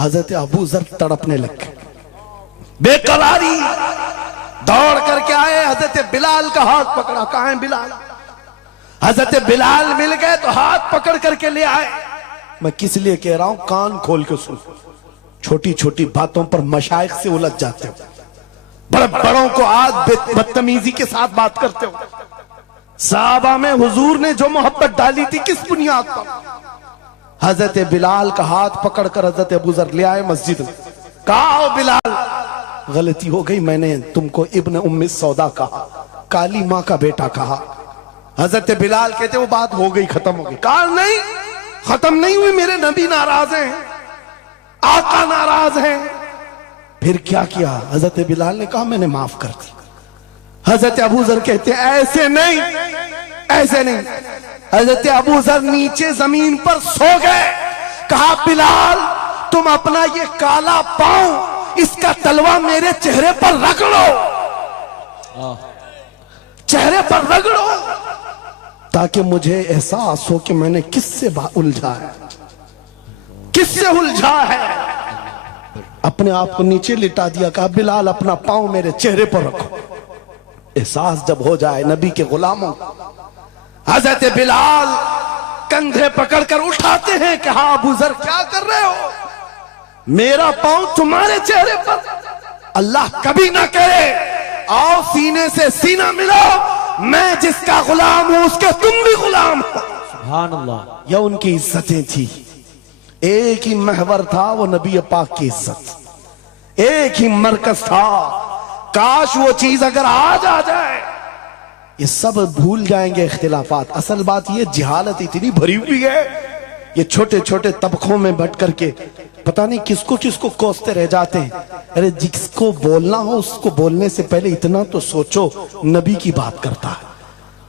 हजरत अबू जर तड़पने लग गए, बेकरारी। दौड़ करके आए, हजरत बिलाल का हाथ पकड़ा, कहां है बिलाल? हजरत बिलाल मिल गए तो हाथ पकड़ करके ले आए। मैं किस लिए कह रहा हूं, कान खोल के सुन। छोटी छोटी बातों पर मशाइख से उलझ जाते हो, बड़े बड़ों को आज बदतमीजी के साथ बात करते हो। साहबा में हुजूर ने जो मोहब्बत डाली थी किस बुनियाद पर? हजरत बिलाल का हाथ पकड़कर हजरत अबू जर ले आए मस्जिद में, कहा बिलाल, गलती हो गई, मैंने तुमको इब्न उम्मी सौदा कहा, काली मां का बेटा कहा। हजरत बिलाल कहते वो बात हो गई, खत्म हो गई। कहा नहीं, खत्म नहीं हुई, मेरे नबी नाराज हैं, आका नाराज हैं। फिर क्या किया? हजरत बिलाल ने कहा मैंने माफ कर दी। हजरत अबू जर कहते ऐसे नहीं, ऐसे नहीं। हजरत अबू जर नीचे जमीन पर सो गए। कहा बिलाल, तुम अपना ये काला पांव, इसका तलवा मेरे चेहरे पर रगड़ो, चेहरे पर रगड़ो, ताकि मुझे एहसास हो कि मैंने किससे उलझा है, किससे उलझा है। अपने आप को नीचे लिटा दिया। कहा बिलाल, अपना पांव मेरे चेहरे पर रखो, एहसास जब हो जाए नबी के गुलामों। हजरत बिलाल कंधे पकड़कर उठाते हैं। कहा अबू जर क्या कर रहे हो? मेरा पांव तुम्हारे चेहरे पर, अल्लाह कभी ना करे। आओ सीने से सीना मिलाओ, मैं जिसका गुलाम हूं उसके तुम भी गुलाम हो। सुभान अल्लाह। यह उनकी इज्जतें थी। एक ही महवर था वो नबी पाक की इज्जत, एक ही मरकज था। काश वो चीज अगर आज आ जाए, ये सब भूल जाएंगे इख्तिलाफात। असल बात ये, जिहालत इतनी भरी हुई है, ये छोटे छोटे तबकों में बट करके पता नहीं किसको किसको कोसते रह जाते हैं। अरे जिसको बोलना हो उसको बोलने से पहले इतना तो सोचो, नबी की बात करता है,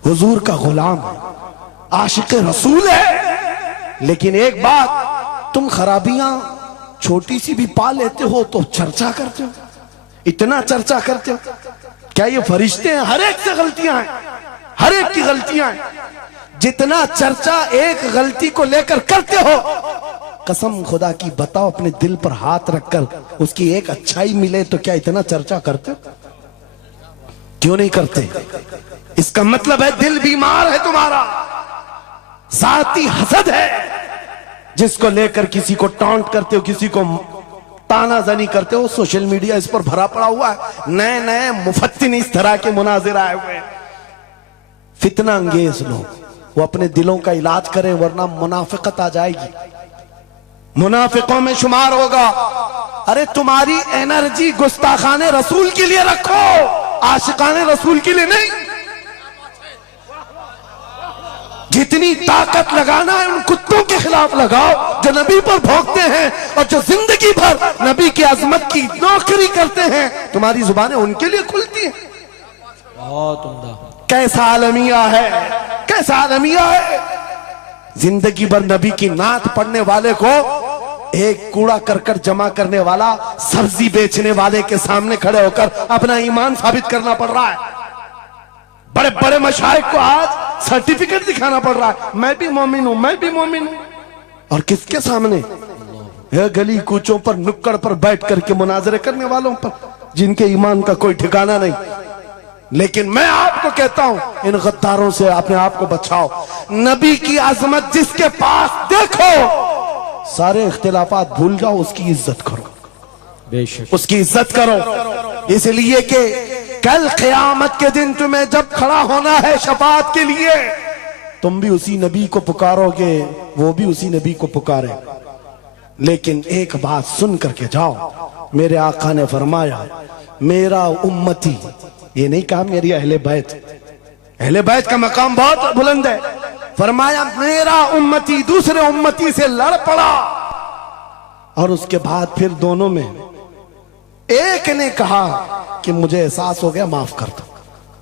हुजूर का गुलाम है, आशिक रसूल है। लेकिन एक बात, तुम खराबियां छोटी सी भी पा लेते हो तो चर्चा करते हो, इतना चर्चा करते हो। क्या ये फरिश्ते हैं? हर एक से गलतियां हैं, हर एक की गलतियां हैं। जितना चर्चा एक गलती को लेकर करते हो, कसम खुदा की बताओ, अपने दिल पर हाथ रखकर उसकी एक अच्छाई मिले तो क्या इतना चर्चा करते हो? क्यों नहीं करते? इसका मतलब है दिल बीमार है तुम्हारा, जाती हसद है, जिसको लेकर किसी को टॉन्ट करते हो, किसी को तानाजनी करते हो। सोशल मीडिया इस पर भरा पड़ा हुआ है, नए नए मुफत्तिन इस तरह के मुनाजिर आए हुए हैं। फितना अंगेज लोग, वो अपने दिलों का इलाज करें, वरना मुनाफिकत आ जाएगी, मुनाफिकों में शुमार होगा। अरे तुम्हारी एनर्जी गुस्ताखाने रसूल के लिए रखो, आशिकाने रसूल के लिए नहीं। जितनी ताकत लगाना है उन कुत्तों के खिलाफ लगाओ जो नबी पर भौंकते हैं और जो जिंदगी भर नबी की अजमत की नौकरी करते हैं। तुम्हारी जुबानें उनके लिए खुलती हैं। बहुत उम्दा। कैसा आलमिया है, कैसा आलमिया है। जिंदगी भर नबी की नात पढ़ने वाले को एक कूड़ा करकट जमा करने वाला सब्जी बेचने वाले के सामने खड़े होकर अपना ईमान साबित करना पड़ रहा है। बड़े बड़े मशाइख को आज सर्टिफिकेट दिखाना पड़ रहा है, मैं भी मोमिन हूं, मैं भी मोमिन हूं। और किसके सामने? यह गली कूचों पर, नुक्कड़ पर बैठ करके मुनाजरे करने वालों पर, जिनके ईमान का कोई ठिकाना नहीं। लेकिन मैं आपको कहता हूं, इन गद्दारों से अपने आप को बचाओ। नबी की आजमत जिसके पास देखो, सारे इख्तिलाफात भूल जाओ, उसकी इज्जत करो, बेशक उसकी इज्जत करो। इसलिए कि कल क़यामत के दिन तुम्हें जब खड़ा होना है शफाअत के लिए, तुम भी उसी नबी को पुकारोगे, वो भी उसी नबी को पुकारे। लेकिन एक बात सुन करके जाओ, मेरे आका ने फरमाया मेरा उम्मती, ये नहीं कहा मेरी अहले बैत, अहले बैत का मकाम बहुत बुलंद है। फरमाया मेरा उम्मती दूसरे उम्मती से लड़ पड़ा, और उसके बाद फिर दोनों में एक ने कहा कि मुझे एहसास हो गया, माफ कर दो,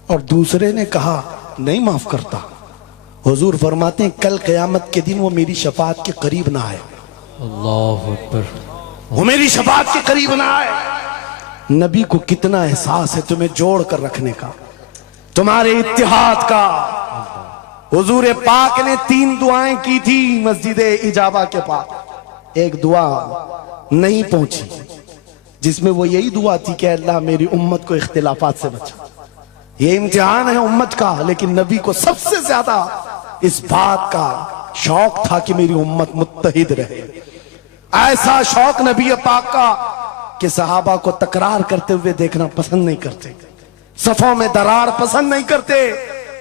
और दूसरे ने कहा नहीं माफ करता। हुजूर फरमाते हैं कल क़यामत के दिन वो मेरी शफाअत के करीब ना आए, अल्लाहु अकबर, वो मेरी शफाअत के करीब ना आए। नबी को कितना एहसास है तुम्हें जोड़ कर रखने का, तुम्हारे इत्तिहाद का। हुजूर पाक ने 3 दुआएं की थी मस्जिद इजाबा के पास, एक दुआ नहीं पहुंची, जिसमें वो यही दुआ थी कि अल्लाह मेरी उम्मत को इख्तिलाफात से बचा। ये इम्तिहान है उम्मत का, लेकिन नबी को सबसे ज्यादा इस बात का शौक था कि मेरी उम्मत मुत्तहिद रहे। ऐसा शौक नबी पाक का कि सहाबा को तकरार करते हुए देखना पसंद नहीं करते, सफों में दरार पसंद नहीं करते।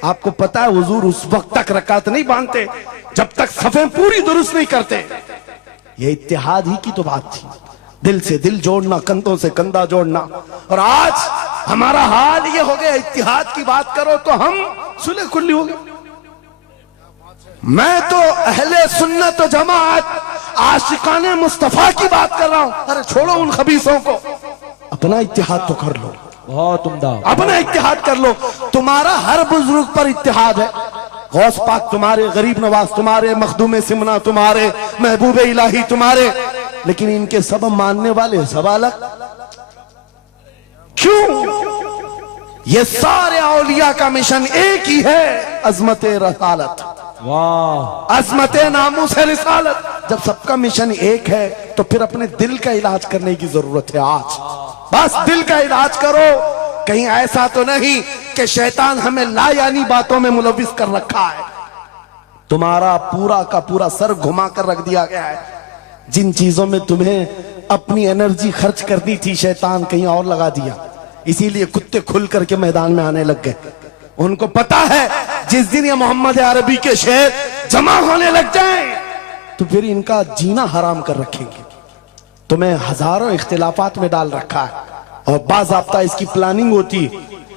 आपको पता है हुजूर उस वक्त तक रकात नहीं बांधते जब तक सफें पूरी दुरुस्त नहीं करते। ये इत्तेहाद ही की तो बात थी, दिल से दिल जोड़ना, कंधों से कंधा जोड़ना। और आज हमारा हाल ये हो गया, इत्तेहाद की बात करो तो हम सुलह खुली हो गए। मैं तो अहले सुन्नत व जमात आशिकाने मुस्तफा की बात कर रहा हूं। अरे छोड़ो उन खबीसों को, अपना इत्तेहाद तो कर लो, बहुत उम्दा, अपना इत्तेहाद कर लो। तुम्हारा हर बुजुर्ग पर इत्तेहाद है, गौस पाक तुम्हारे, गरीब नवाज तुम्हारे, मखदूम सिमना तुम्हारे, महबूब इलाही तुम्हारे, लेकिन इनके सब मानने वाले सब अलग। क्यों? ये सारे औलिया का मिशन एक ही है, अजमत रसालत, वाह, अजमत नामूस रिसालत। जब सबका मिशन एक है तो फिर अपने दिल का इलाज करने की जरूरत है। आज बस दिल का इलाज करो। कहीं ऐसा तो नहीं कि शैतान हमें लायानी बातों में मुलविस कर रखा है, तुम्हारा पूरा का पूरा सर घुमा कर रख दिया गया है। जिन चीजों में तुम्हें अपनी एनर्जी खर्च करनी थी, शैतान कहीं और लगा दिया। इसीलिए कुत्ते खुल करके मैदान में आने लग गए। उनको पता है जिस दिन ये मोहम्मद अरबी के शेर जमा होने लग जाएं तो फिर इनका जीना हराम कर रखेंगे। तुम्हें हजारों इख्तिलाफात में डाल रखा है, और बाज़ाब्ता इसकी प्लानिंग होती।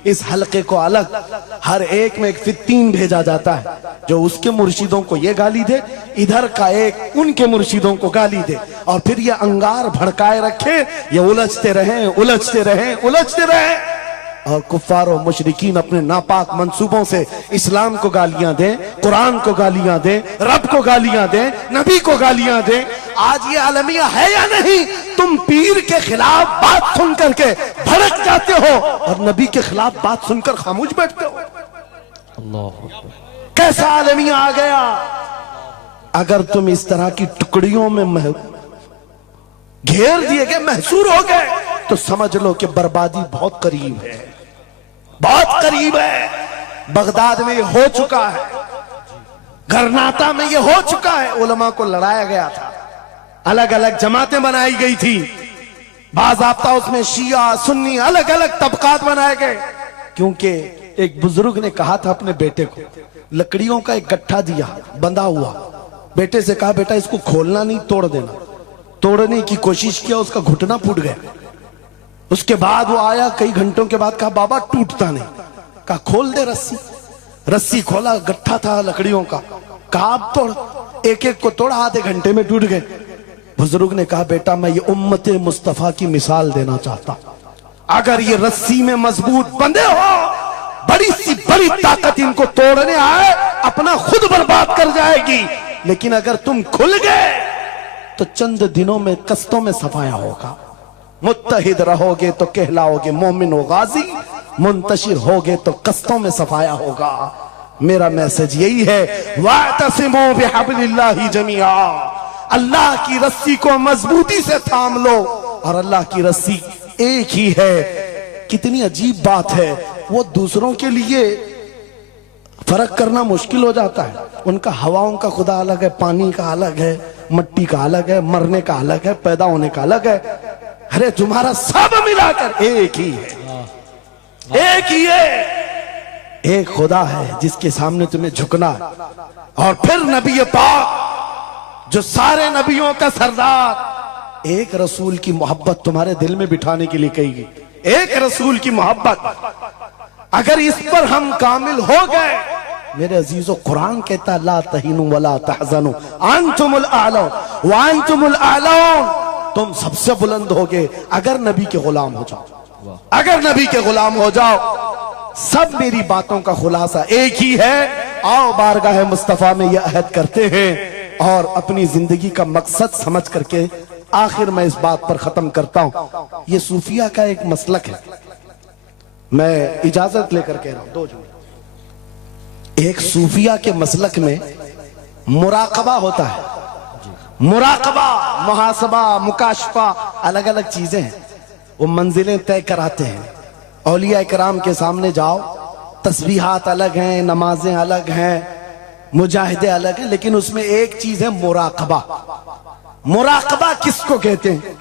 इस हलके को अलग हर एक में एक फित्तीन भेजा जाता है, जो उसके मुर्शिदों को ये गाली दे, इधर का एक उनके मुर्शिदों को गाली दे, और फिर ये अंगार भड़काए रखे, ये उलझते रहें, उलझते रहें, उलझते रहें। और कुफ्फार और मुशरिकीन अपने नापाक मंसूबों से इस्लाम को गालियां दें, कुरान को गालियां दें, रब को गालियां दें, नबी को गालियां दें। आज ये आलमिया है या नहीं? तुम पीर के खिलाफ बात सुन करके भड़क जाते हो और नबी के खिलाफ बात सुनकर खामोश बैठते हो। अल्लाह, कैसा आलमिया आ गया? अगर तुम इस तरह की टुकड़ियों में घेर दिए गए, महसूर हो गए, तो समझ लो कि बर्बादी बहुत करीब है, बहुत करीब है। बगदाद में ये हो चुका है, गरनाता में ये हो चुका है। उलमा को लड़ाया गया था, अलग अलग जमातें बनाई गई थी, बाज़ाब्ता उसमें शिया सुन्नी अलग अलग तबकात बनाए गए। क्योंकि एक बुजुर्ग ने कहा था अपने बेटे को, लकड़ियों का एक गट्ठा दिया बंधा हुआ, बेटे से कहा बेटा इसको खोलना नहीं, तोड़ देना। तोड़ने की कोशिश किया, उसका घुटना फूट गया। उसके बाद वो आया कई घंटों के बाद, कहा बाबा टूटता नहीं। कहा खोल दे रस्सी। रस्सी खोला, गट्ठा था लकड़ियों का। कहा अब तोड़। एक एक को तोड़ा, आधे घंटे में टूट गए। बुजुर्ग ने कहा बेटा मैं ये उम्मत मुस्तफा की मिसाल देना चाहता, अगर ये रस्सी में मजबूत बंधे हो, बड़ी सी बड़ी ताकत इनको तोड़ने आए अपना खुद बर्बाद कर जाएगी। लेकिन अगर तुम खुल गए तो चंद दिनों में कस्तों में सफाया होगा। मुत्तहिद रहोगे तो कहलाओगे मोमिन व गाजी, मुंतशिर होगे तो कस्तों में सफाया होगा। मेरा मैसेज यही है, वातसिमू बिहब्लिल्लाहि जमीआ, अल्लाह की रस्सी को मजबूती से थाम लो, और अल्लाह की रस्सी एक ही है। कितनी अजीब बात है, वो दूसरों के लिए फर्क करना मुश्किल हो जाता है। उनका हवाओं का खुदा अलग है, पानी का अलग है, मट्टी का अलग है, मरने का अलग है, पैदा होने का अलग है। अरे तुम्हारा सब मिलाकर एक ही है, एक ही है। एक खुदा है जिसके सामने तुम्हें झुकना है। और फिर नबी पाक जो सारे नबियों का सरदार, एक रसूल की मोहब्बत तुम्हारे दिल में बिठाने के लिए कही, एक रसूल की मोहब्बत। अगर इस पर हम कामिल हो गए, मेरे अजीजों, कुरान कहता ला तहीनु वला तहज़नु अंतुमुल आलौन व अंतुमुल आलौन, तुम सबसे बुलंद होगे अगर नबी के गुलाम हो जाओ, अगर नबी के गुलाम हो जाओ। सब मेरी बातों का खुलासा एक ही है। आओ बारगाह मुस्तफा में यह अहद करते हैं और अपनी जिंदगी का मकसद समझ करके आखिर में इस बात पर खत्म करता हूं। यह सूफिया का एक मसलक है, मैं इजाजत लेकर कह रहा हूं, 2 मिनट। एक सूफिया के मसलक में मुराकबा होता है। मुराकबा, मुहासबा, मुकाशफा, अलग अलग चीजें हैं। वो मंजिलें तय कराते हैं। औलिया इकराम के सामने जाओ, तस्बीहात अलग हैं, नमाजें अलग हैं, मुजाहिदे अलग हैं, लेकिन उसमें एक चीज है मुराकबा। मुराकबा किसको कहते हैं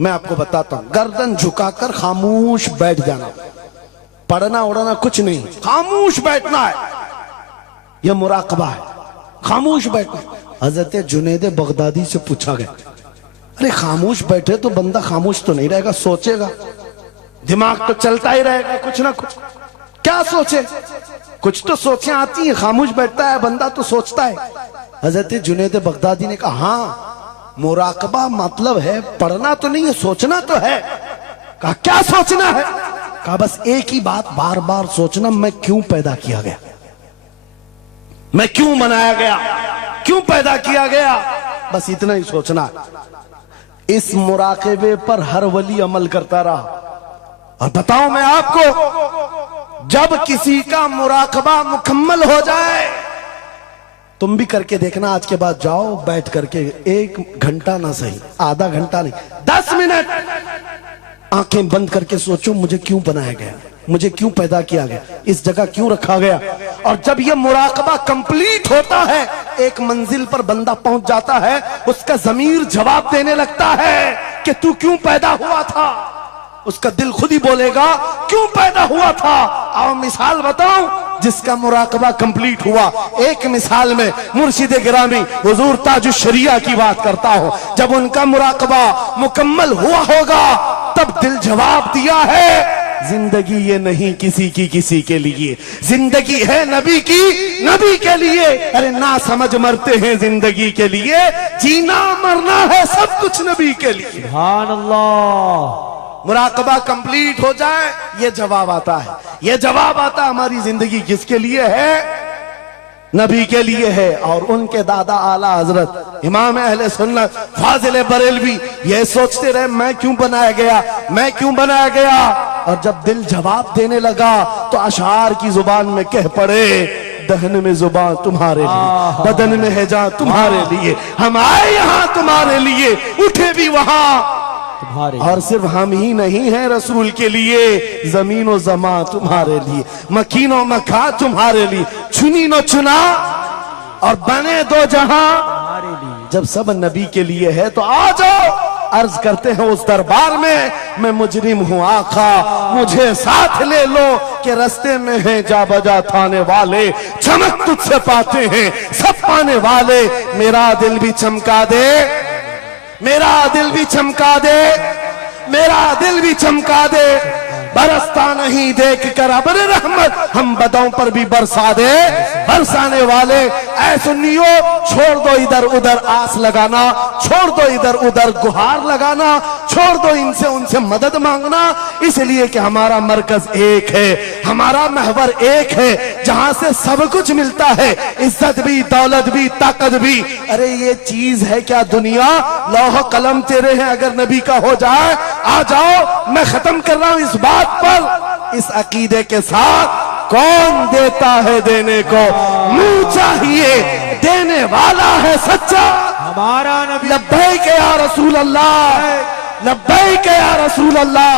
मैं आपको बताता हूं। गर्दन झुकाकर खामोश बैठ जाना, पढ़ना उड़ना कुछ नहीं, खामोश बैठना है, यह मुराकबा है, खामोश बैठना। हजरत जुनैद बगदादी से पूछा गया, अरे खामोश बैठे तो बंदा खामोश तो नहीं रहेगा, सोचेगा, दिमाग तो चलता ही रहेगा कुछ ना कुछ। क्या सोचे, कुछ तो सोचें आती है, खामोश बैठता है बंदा तो सोचता है। हजरत जुनैद बगदादी ने कहा, हाँ मुराकबा मतलब है पढ़ना तो नहीं है, सोचना तो है। कहा क्या सोचना है? कहा बस एक ही बात बार बार सोचना, मैं क्यों पैदा किया गया, मैं क्यों बनाया गया, क्यों पैदा किया गया, बस इतना ही सोचना। इस मुराकबे पर हर वली अमल करता रहा। और बताऊं मैं आपको, जब किसी का मुराकबा मुकम्मल हो जाए, तुम भी करके देखना, आज के बाद जाओ बैठ करके 1 घंटा ना सही, आधा घंटा नहीं, 10 मिनट आंखें बंद करके सोचो, मुझे क्यों बनाया गया, मुझे क्यों पैदा किया गया, इस जगह क्यों रखा गया। और जब यह मुराकबा कंप्लीट होता है, एक मंजिल पर बंदा पहुंच जाता है, उसका ज़मीर जवाब देने लगता है कि तू क्यों पैदा हुआ था। उसका दिल खुद ही बोलेगा क्यों पैदा हुआ था। आओ मिसाल बताऊं जिसका मुराकबा कंप्लीट हुआ। एक मिसाल में मुर्शिद गिरामी हुजूर ताजुश शरिया की बात करता हूं। जब उनका मुराकबा मुकम्मल हुआ होगा, तब दिल जवाब दिया है, जिंदगी ये नहीं किसी की किसी के लिए, जिंदगी है नबी की नबी के लिए। अरे ना समझ मरते हैं जिंदगी के लिए, जीना मरना है सब कुछ नबी के लिए। सुभान अल्लाह। मुराकबा कंप्लीट हो जाए, ये जवाब आता है, ये जवाब आता हमारी जिंदगी किसके लिए है, नबी के लिए है। और उनके दादा आला हजरत इमाम अहले सुन्नत फाजिल बरेलवी ये सोचते रहे, मैं क्यों बनाया गया, मैं क्यों बनाया गया। और जब दिल जवाब देने लगा तो अशार की जुबान में कह पड़े, दहन में जुबान तुम्हारे लिए, बदन में है जान तुम्हारे लिए, हम आए यहाँ तुम्हारे लिए, उठे भी वहां। और सिर्फ हम ही नहीं हैं रसूल के लिए, जमीन और जमा तुम्हारे लिए, मकीनो मखा तुम्हारे लिए, चुनी नो चुना और बने दो जहां। जब सब नबी के लिए है तो आ जाओ, अर्ज करते हैं उस दरबार में, मैं मुजरिम हूं आका मुझे साथ ले लो, कि रस्ते में है जा बजा थाने वाले, चमक तुझसे पाते हैं सब पाने वाले। मेरा दिल भी चमका दे, मेरा दिल भी चमका दे, मेरा दिल भी चमका दे, बरसता नहीं देख कर अब्र रहमत, हम बदों पर भी बरसा दे बरसाने वाले। ऐ सुन्नियो, छोड़ दो इधर उधर आस लगाना, छोड़ दो इधर उधर गुहार लगाना, छोड़ दो इनसे उनसे मदद मांगना, इसलिए कि हमारा मरकज एक है, हमारा महवर एक है, जहां से सब कुछ मिलता है, इज्जत भी, दौलत भी, ताकत भी। अरे ये चीज है क्या दुनिया, लौह कलम तेरे हैं, अगर नबी का हो जाए आ जाओ। मैं खत्म कर रहा हूं इस बात पर, इस अकीदे के साथ कौन देता है देने को, मुंह चाहिए देने वाला है सच्चा। हमारा नबी लब्बैक या रसूल अल्लाह, लब्बैक या रसूल अल्लाह।